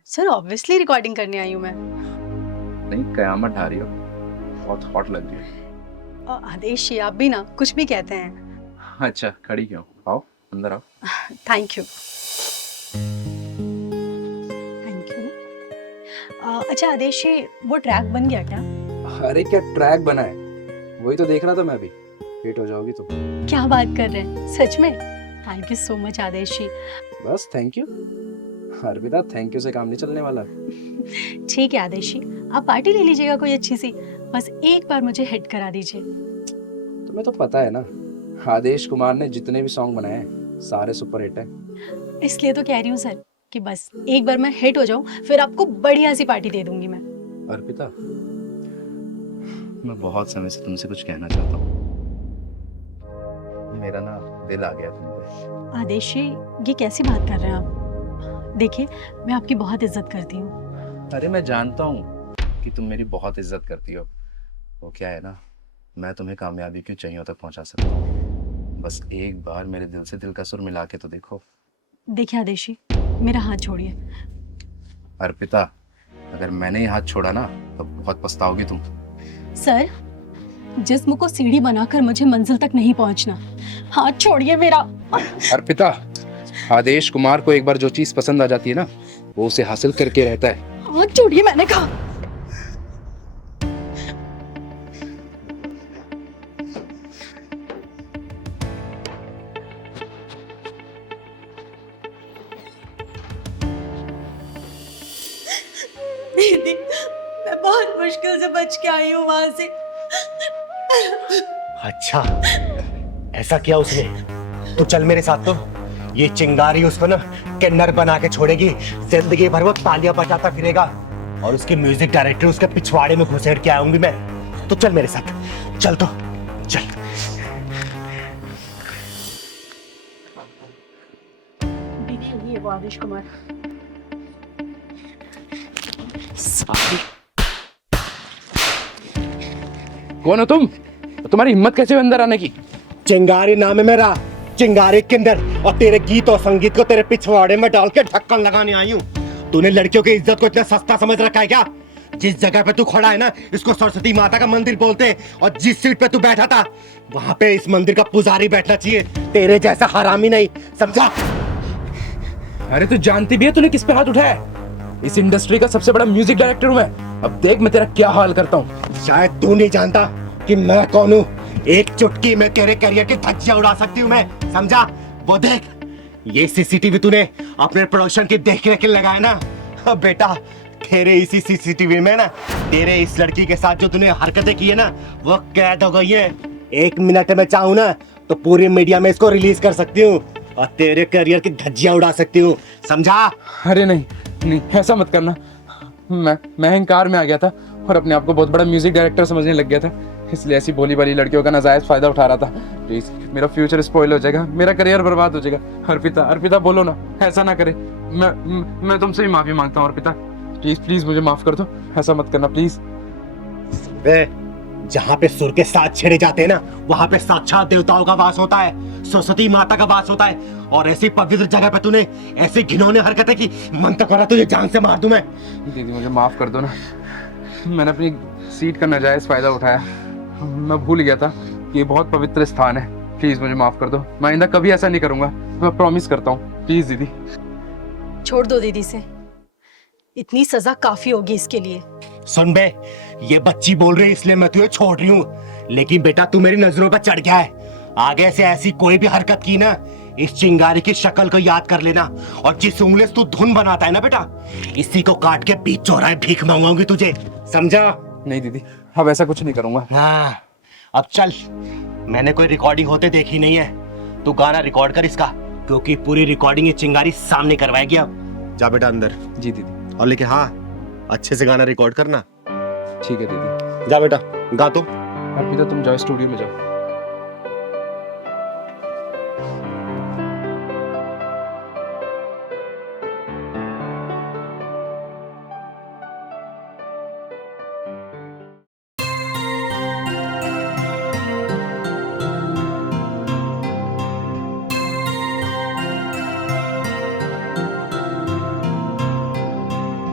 सर ऑब्वियसली रिकॉर्डिंग करने आई हूँ मैं। नहीं, कयामत ढा रही हो, बहुत हॉट लग रही है। आदेश जी आप भी ना कुछ भी कहते हैं। अच्छा, खड़ी क्यों? आओ अंदर आओ। Thank you thank you. अच्छा आदेश जी, वो ट्रैक बन गया क्या? अरे क्या ट्रैक बना है, वही तो देख रहा था मैं भी। हिट हो जाओगी तुम। क्या बात कर रहे हैं, सच में? थैंक यू सो मच आदेश जी। बस thank you. Arpita, thank you से काम नहीं चलने वाला। ठीक है आदेश जी, आप पार्टी ले लीजिएगा कोई अच्छी सी, बस एक बार मुझे हिट करा दीजिए। तुम्हें तो पता है ना, आदेश कुमार ने जितने भी सॉन्ग बनाए हैं सारे सुपर हिट हैं। इसलिए तो कह रही हूँ सर कि बस एक बार मैं हिट हो जाऊं, फिर आपको बढ़िया सी पार्टी दे दूंगी मैं। अर्पिता, मैं बहुत समय से तुमसे कुछ कहना चाहता हूँ। मेरा ना दिल आ गया तुम पे। आदेश जी, ये कैसी बात कर रहे हैं आप? देखिए, मैं आपकी बहुत इज्जत करती हूँ। अरे मैं जानता हूँ कि तुम मेरी बहुत इज्जत करती हो। वो क्या है ना, मैं तुम्हें कामयाबी की ऊंचाइयों तक पहुंचा सकता हूँ। बस एक बार मेरे दिल से दिल का सुर मिला के तो देखो। देखिए आदेश जी, मेरा हाथ छोड़िए। अर्पिता, अगर मैंने ये हाथ छोड़ा ना तो बहुत पछताओगी तुम। सर, जिस्म को सीढ़ी बनाकर मुझे मंजिल तक नहीं पहुंचना। हाथ छोड़िए मेरा। अर्पिता, आदेश कुमार को एक बार जो चीज पसंद आ जाती है ना, वो उसे हासिल करके रहता है। हाथ छोड़िए मैंने कहा। दीदी, मैं बहुत मुश्किल से बच के आई हूँ वहां से। अच्छा, ऐसा किया उसने? तो चल मेरे साथ। तो ये चिंगारी उसको ना किन्नर बना के छोड़ेगी, जिंदगी भर वो तालियां बजाता फिरेगा और उसके म्यूजिक डायरेक्टर उसके पिछवाड़े में घुसेड़ के आऊंगी मैं। तो चल मेरे साथ, चल तो चल। दीदी, ये वो आदेश कुमार। कौन हो तुम? तुम्हारी हिम्मत कैसे हुई अंदर आने की? चिंगारी नाम है मेरा, चिंगारी किन्नर, और तेरे गीत और संगीत को तेरे पिछवाड़े में डाल के ढक्कन लगाने आई हूँ। तूने लड़कियों की इज्जत को इतना सस्ता समझ रखा है क्या? जिस जगह पे तू खड़ा है ना, इसको सरस्वती माता का मंदिर बोलते हैं, और जिस सीट पे तू बैठा था वहां पे इस मंदिर का पुजारी बैठना चाहिए, तेरे जैसा हरामी नहीं, समझा? अरे तू जानती भी है तूने किस पे हाथ उठाया है? इस इंडस्ट्री का सबसे बड़ा म्यूजिक डायरेक्टर हूं मैं। अब देख मैं तेरा क्या हाल करता हूँ। शायद तू नहीं जानता कि मैं कौन हूँ। एक चुटकी में तेरे करियर की धज्जियां उड़ा सकती हूँ मैं, समझा? वो देख, ये सीसीटीवी तूने अपने प्रोडक्शन की देख रेख लगाया ना। अब बेटा, तेरे इसी सीसीटीवी में ना तेरे इस लड़की के साथ जो तूने हरकतें की है ना, वो कैद हो गई है। 1 मिनट में चाहूँ ना तो पूरी मीडिया में इसको रिलीज कर सकती हूँ और तेरे करियर की धज्जियां उड़ा सकती हूँ, समझा? अरे नहीं नहीं, ऐसा मत करना। मैं अहंकार में आ गया था और अपने आप को बहुत बड़ा म्यूजिक डायरेक्टर समझने लग गया था, इसलिए ऐसी भोली भाली लड़कियों का नाजायज फायदा उठा रहा था। प्लीज, मेरा फ्यूचर स्पॉइल हो जाएगा, मेरा करियर बर्बाद हो जाएगा। अर्पिता, अर्पिता बोलो ना, ऐसा ना करे। मैं तुमसे भी माफी मांगता हूँ अर्पिता, प्लीज प्लीज मुझे माफ कर दो, ऐसा मत करना प्लीज। जहाँ पे सुर के साथ छेड़े जाते हैं ना, वहाँ पे साक्षात देवताओं का वास होता है, सरस्वती माता का वास होता है, और ऐसी पवित्र जगह पे तूने ऐसी घिनौनी हरकतें की, मन तो करा तुझे जान से मार दूं मैं। दीदी मुझे माफ कर दो ना, मैंने अपनी सीट का नाजायज फायदा उठाया, मैं भूल गया था कि ये बहुत पवित्र स्थान है। प्लीज मुझे माफ कर दो, मैं आइंदा कभी ऐसा नहीं करूंगा, मैं प्रॉमिस करता हूँ। प्लीज दीदी। छोड़ दो दीदी से, इतनी सजा काफी होगी इसके लिए। सुन बे, ये बच्ची बोल रही है इसलिए मैं तुझे छोड़ रही हूँ, लेकिन बेटा तू मेरी नजरों पर चढ़ गया है। आगे से ऐसी कोई भी हरकत की ना, इस चिंगारी की शक्ल को याद कर लेना, और जिस उंगली से तू धुन बनाता है ना बेटा, इसी को काट के बीच चौराहे भीख मांगूंगी तुझे, समझा? नहीं दीदी, अब ऐसा कुछ नहीं करूंगा। हाँ, अब चल, मैंने कोई रिकॉर्डिंग होते देखी नहीं है, तू गाना रिकॉर्ड कर इसका, क्योंकि पूरी रिकॉर्डिंग ये चिंगारी सामने करवाएगी। अब जा बेटा अंदर। जी दीदी। और लेकिन हाँ, अच्छे से गाना रिकॉर्ड करना। ठीक है दीदी। जा बेटा, गा तो। अर्पिता तुम जाओ स्टूडियो में जाओ।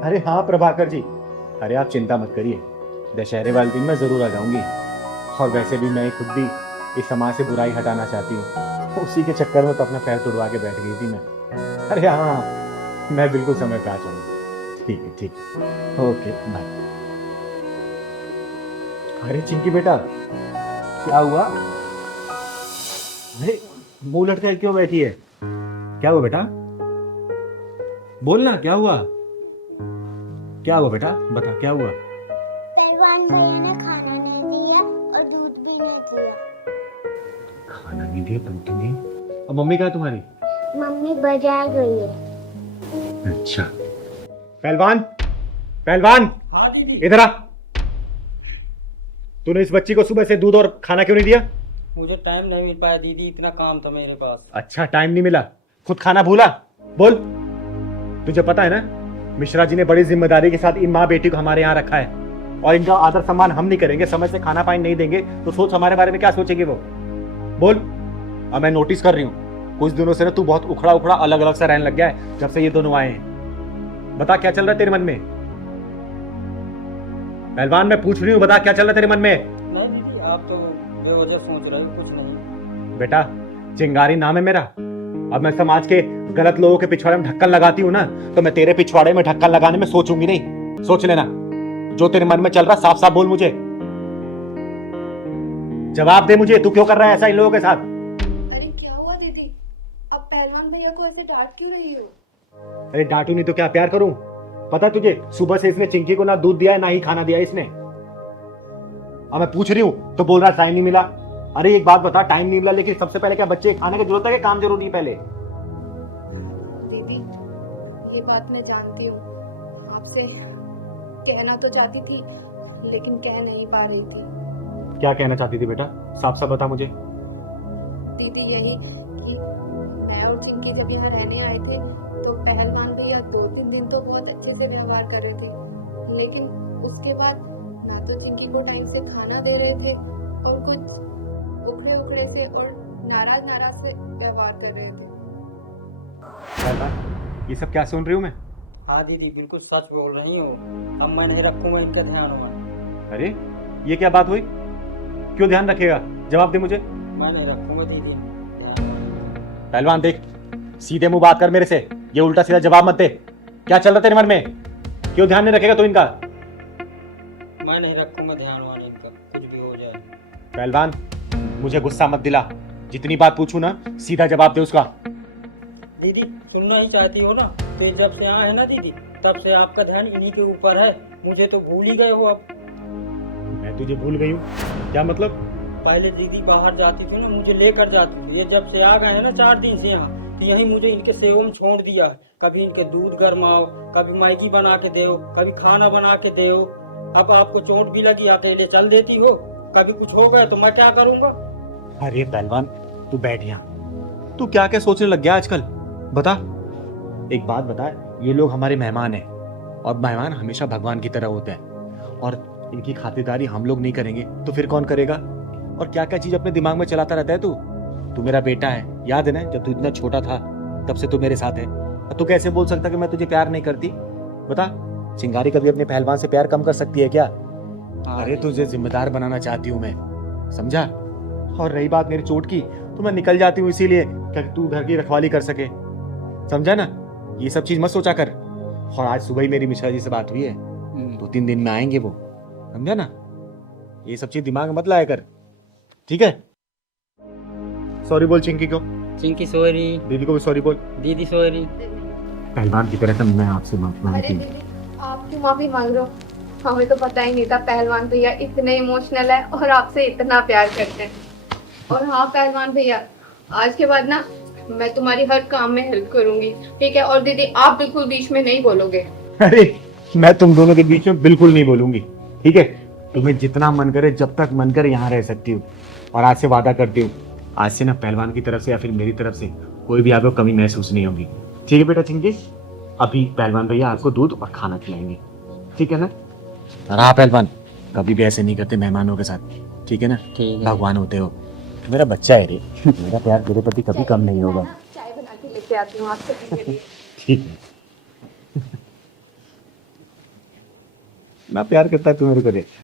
अरे हाँ प्रभाकर जी, अरे आप चिंता मत करिए, दशहरे वाले दिन मैं जरूर आ जाऊंगी। और वैसे भी मैं खुद भी इस समाज से बुराई हटाना चाहती हूँ, उसी के चक्कर में तो अपना पैर तुड़वा के बैठ गई थी मैं। अरे हाँ, मैं बिल्कुल समय पे आ जाऊंगी। ठीक है, ठीक है, ओके बाय। अरे चिंकी बेटा, क्या हुआ? अरे मुंह लटकाए क्यों बैठी है? क्या हुआ बेटा? बोल ना, क्या हुआ? क्या हुआ बेटा, बता क्या हुआ? पहलवान भैया ने खाना नहीं दिया और दूध भी नहीं दिया। खाना नहीं दिया, दूध नहीं। अब मम्मी कहाँ है तुम्हारी? मम्मी बाजार गई है। अच्छा। पहलवान, पहलवान, इधर आ। तूने इस बच्ची को सुबह से दूध और खाना क्यों नहीं दिया? मुझे टाइम नहीं मिल पाया दीदी, इतना काम था मेरे पास। अच्छा, टाइम नहीं मिला, खुद खाना भूला? बोल। तुझे पता है ना, मिश्रा जी ने बड़ी जिम्मेदारी के साथ इन माँ बेटी को हमारे यहाँ रखा है, और इनका आदर सम्मान हम नहीं करेंगे, समय से खाना पानी नहीं देंगे, तो सोच हमारे बारे में क्या सोचेगी वो? बोल। अब मैं नोटिस कर रही हूँ, कुछ दिनों से ना तू बहुत उखड़ा उखड़ा अलग अलग सा रहने लग गया है जब से ये दोनों आए हैं। बता क्या चल रहा है तेरे मन में? पहलवान, मैं पूछ रही हूँ, बता क्या चल रहा है तेरे मन में? नहीं दीदी, आप तो बेवजह सोच रहे हो, कुछ नहीं। बेटा, चिंगारी नाम है मेरा। अब मैं समाज के गलत लोगों के पिछवाड़े में ढक्कन लगाती हूँ ना, तो मैं तेरे पिछवाड़े में ढक्कन लगाने में सोचूंगी नहीं। सोच लेना, जो तेरे मन में चल रहा साफ साफ बोल मुझे, जवाब दे मुझे। तू क्यों कर रहा है ऐसा इन लोगों के साथ? अरे क्या हुआ दीदी, आप पहलवान भैया को ऐसे डांट क्यों रही हो? अरे डांटू नहीं तो क्या प्यार करूं? पता तुझे, सुबह से इसने चिंकी को ना दूध दिया है ना ही खाना दिया है इसने। अब मैं पूछ रही हूँ तो बोल रहा टाइम नहीं मिला। अरे एक बात बता, टाइम नहीं मिला, लेकिन सबसे पहले क्या बच्चे खाने की जरूरत है कि काम जरूरी है पहले? दीदी ये बात मैं जानती हूँ, आपसे कहना तो चाहती थी लेकिन कह नहीं पा रही थी। क्या कहना चाहती थी बेटा, साफ साफ बता मुझे। दीदी यही कि मैं और चिंकी जब यहाँ रहने आए थे तो पहलवान भैया 2-3 दिन तो बहुत अच्छे से व्यवहार कर रहे थे, लेकिन उसके बाद ना तो चिंकी को टाइम से खाना दे रहे थे और कुछ उखड़े उखड़े से और नाराज नाराज से व्यवहार कर रहे थे। ये सब क्या सुन रही हूँ मैं? हाँ दीदी, बिल्कुल सच बोल रही हो। अब मैं नहीं रखूंगा इनका ध्यान होगा। अरे ये क्या बात हुई? क्यों ध्यान रखेगा? जवाब दे मुझे। मैं नहीं रखूंगा दीदी। पहलवान देख, सीधे मुंह बात कर मेरे से, ये उल्टा सीधा जवाब मत दे। क्या चल रहा तेरे मन में? क्यों ध्यान नहीं रखेगा तू इनका? मैं नहीं रखूंगा ध्यान वाला इनका, कुछ भी हो जाए। पहलवान, मुझे गुस्सा मत दिला, जितनी बात पूछूं ना सीधा जवाब दे उसका। दीदी सुनना ही चाहती हो ना, तो जब से आए हैं ना दीदी, तब से आपका ध्यान इन्हीं के ऊपर है। मुझे तो भूल ही गए हो अब। मैं तुझे भूल गई हूँ? क्या मतलब? पहले दीदी बाहर जाती थी ना, मुझे लेकर जाती थी। ये जब से आ गए हैं ना 4 दिन से यहाँ, तो यहीं मुझे इनके सेवा में छोड़ दिया। कभी इनके दूध गरमाओ, कभी मैगी बना के दो, कभी खाना बना के दो। अब आपको चोट भी लगी, अकेले चल देती हो। कभी कुछ हो गया तो मैं क्या करूँगा? अरे पहलवान, तू बैठ यहाँ। तू क्या क्या सोचने लग गया आजकल? बता, एक बात बता, ये लोग हमारे मेहमान हैं, और मेहमान हमेशा भगवान की तरह होते हैं, और इनकी खातिरदारी हम लोग नहीं करेंगे तो फिर कौन करेगा? और क्या क्या चीज अपने दिमाग में चलाता रहता है तू। तू मेरा बेटा है, याद है ना, जब तू इतना छोटा था तब से तू मेरे साथ है। तू कैसे बोल सकता कि मैं तुझे प्यार नहीं करती? बता, चिंगारी कभी अपने पहलवान से प्यार कम कर सकती है क्या? अरे तुझे जिम्मेदार बनाना चाहती हूँ मैं, समझा? और रही बात मेरी चोट की, तो मैं निकल जाती हूँ इसीलिए कि तू घर की रखवाली कर सके, समझा ना? ये सब चीज मत सोचा कर। और आज सुबह ही मेरी मिश्रा जी से बात हुई है, 2-3 दिन में आएंगे वो, समझा ना? ये सब चीज दिमाग में मत लाया कर, ठीक है? सॉरी बोल चिंकी को। चिंकी सॉरी। दीदी को भी सॉरी बोल। दीदी सॉरी। पहलवान की तरह मैं आपसे माफी अरे मांगती हूँ। दीदी आप क्यों माफी मांग रहे हो? हमें तो पता ही नहीं था पहलवान भैया इतने इमोशनल है और आपसे इतना प्यार करते हैं। और हाँ पहलवान भैया, आज के बाद ना मैं तुम्हारी हर काम में हेल्प करूंगी, ठीक है? और दीदी आप बिल्कुल बीच में नहीं बोलोगे। अरे मैं तुम दोनों के बीच में बिल्कुल नहीं बोलूंगी, ठीक है? तुम्हें जितना मन करे, जब तक मन करे यहाँ रह सकती हूँ। और आज से वादा करती हूँ, आज से ना पहलवान की तरफ से या फिर मेरी तरफ से कोई भी आपको कमी महसूस नहीं होगी, ठीक है बेटा चिंकी? अभी पहलवान भैया आपको दूध और खाना खिलाएंगे, ठीक है ना? हाँ पहलवान, कभी भी ऐसे नहीं करते मेहमानों के साथ, ठीक है ना? ठीक है। भगवान होते हो, मेरा बच्चा है रे, मेरा प्यार तेरे प्रति कभी कम नहीं होगा, चाय बना के लेके आती हूँ आपके लिए। ठीक है? ना प्यार करता है तू मेरे को रे।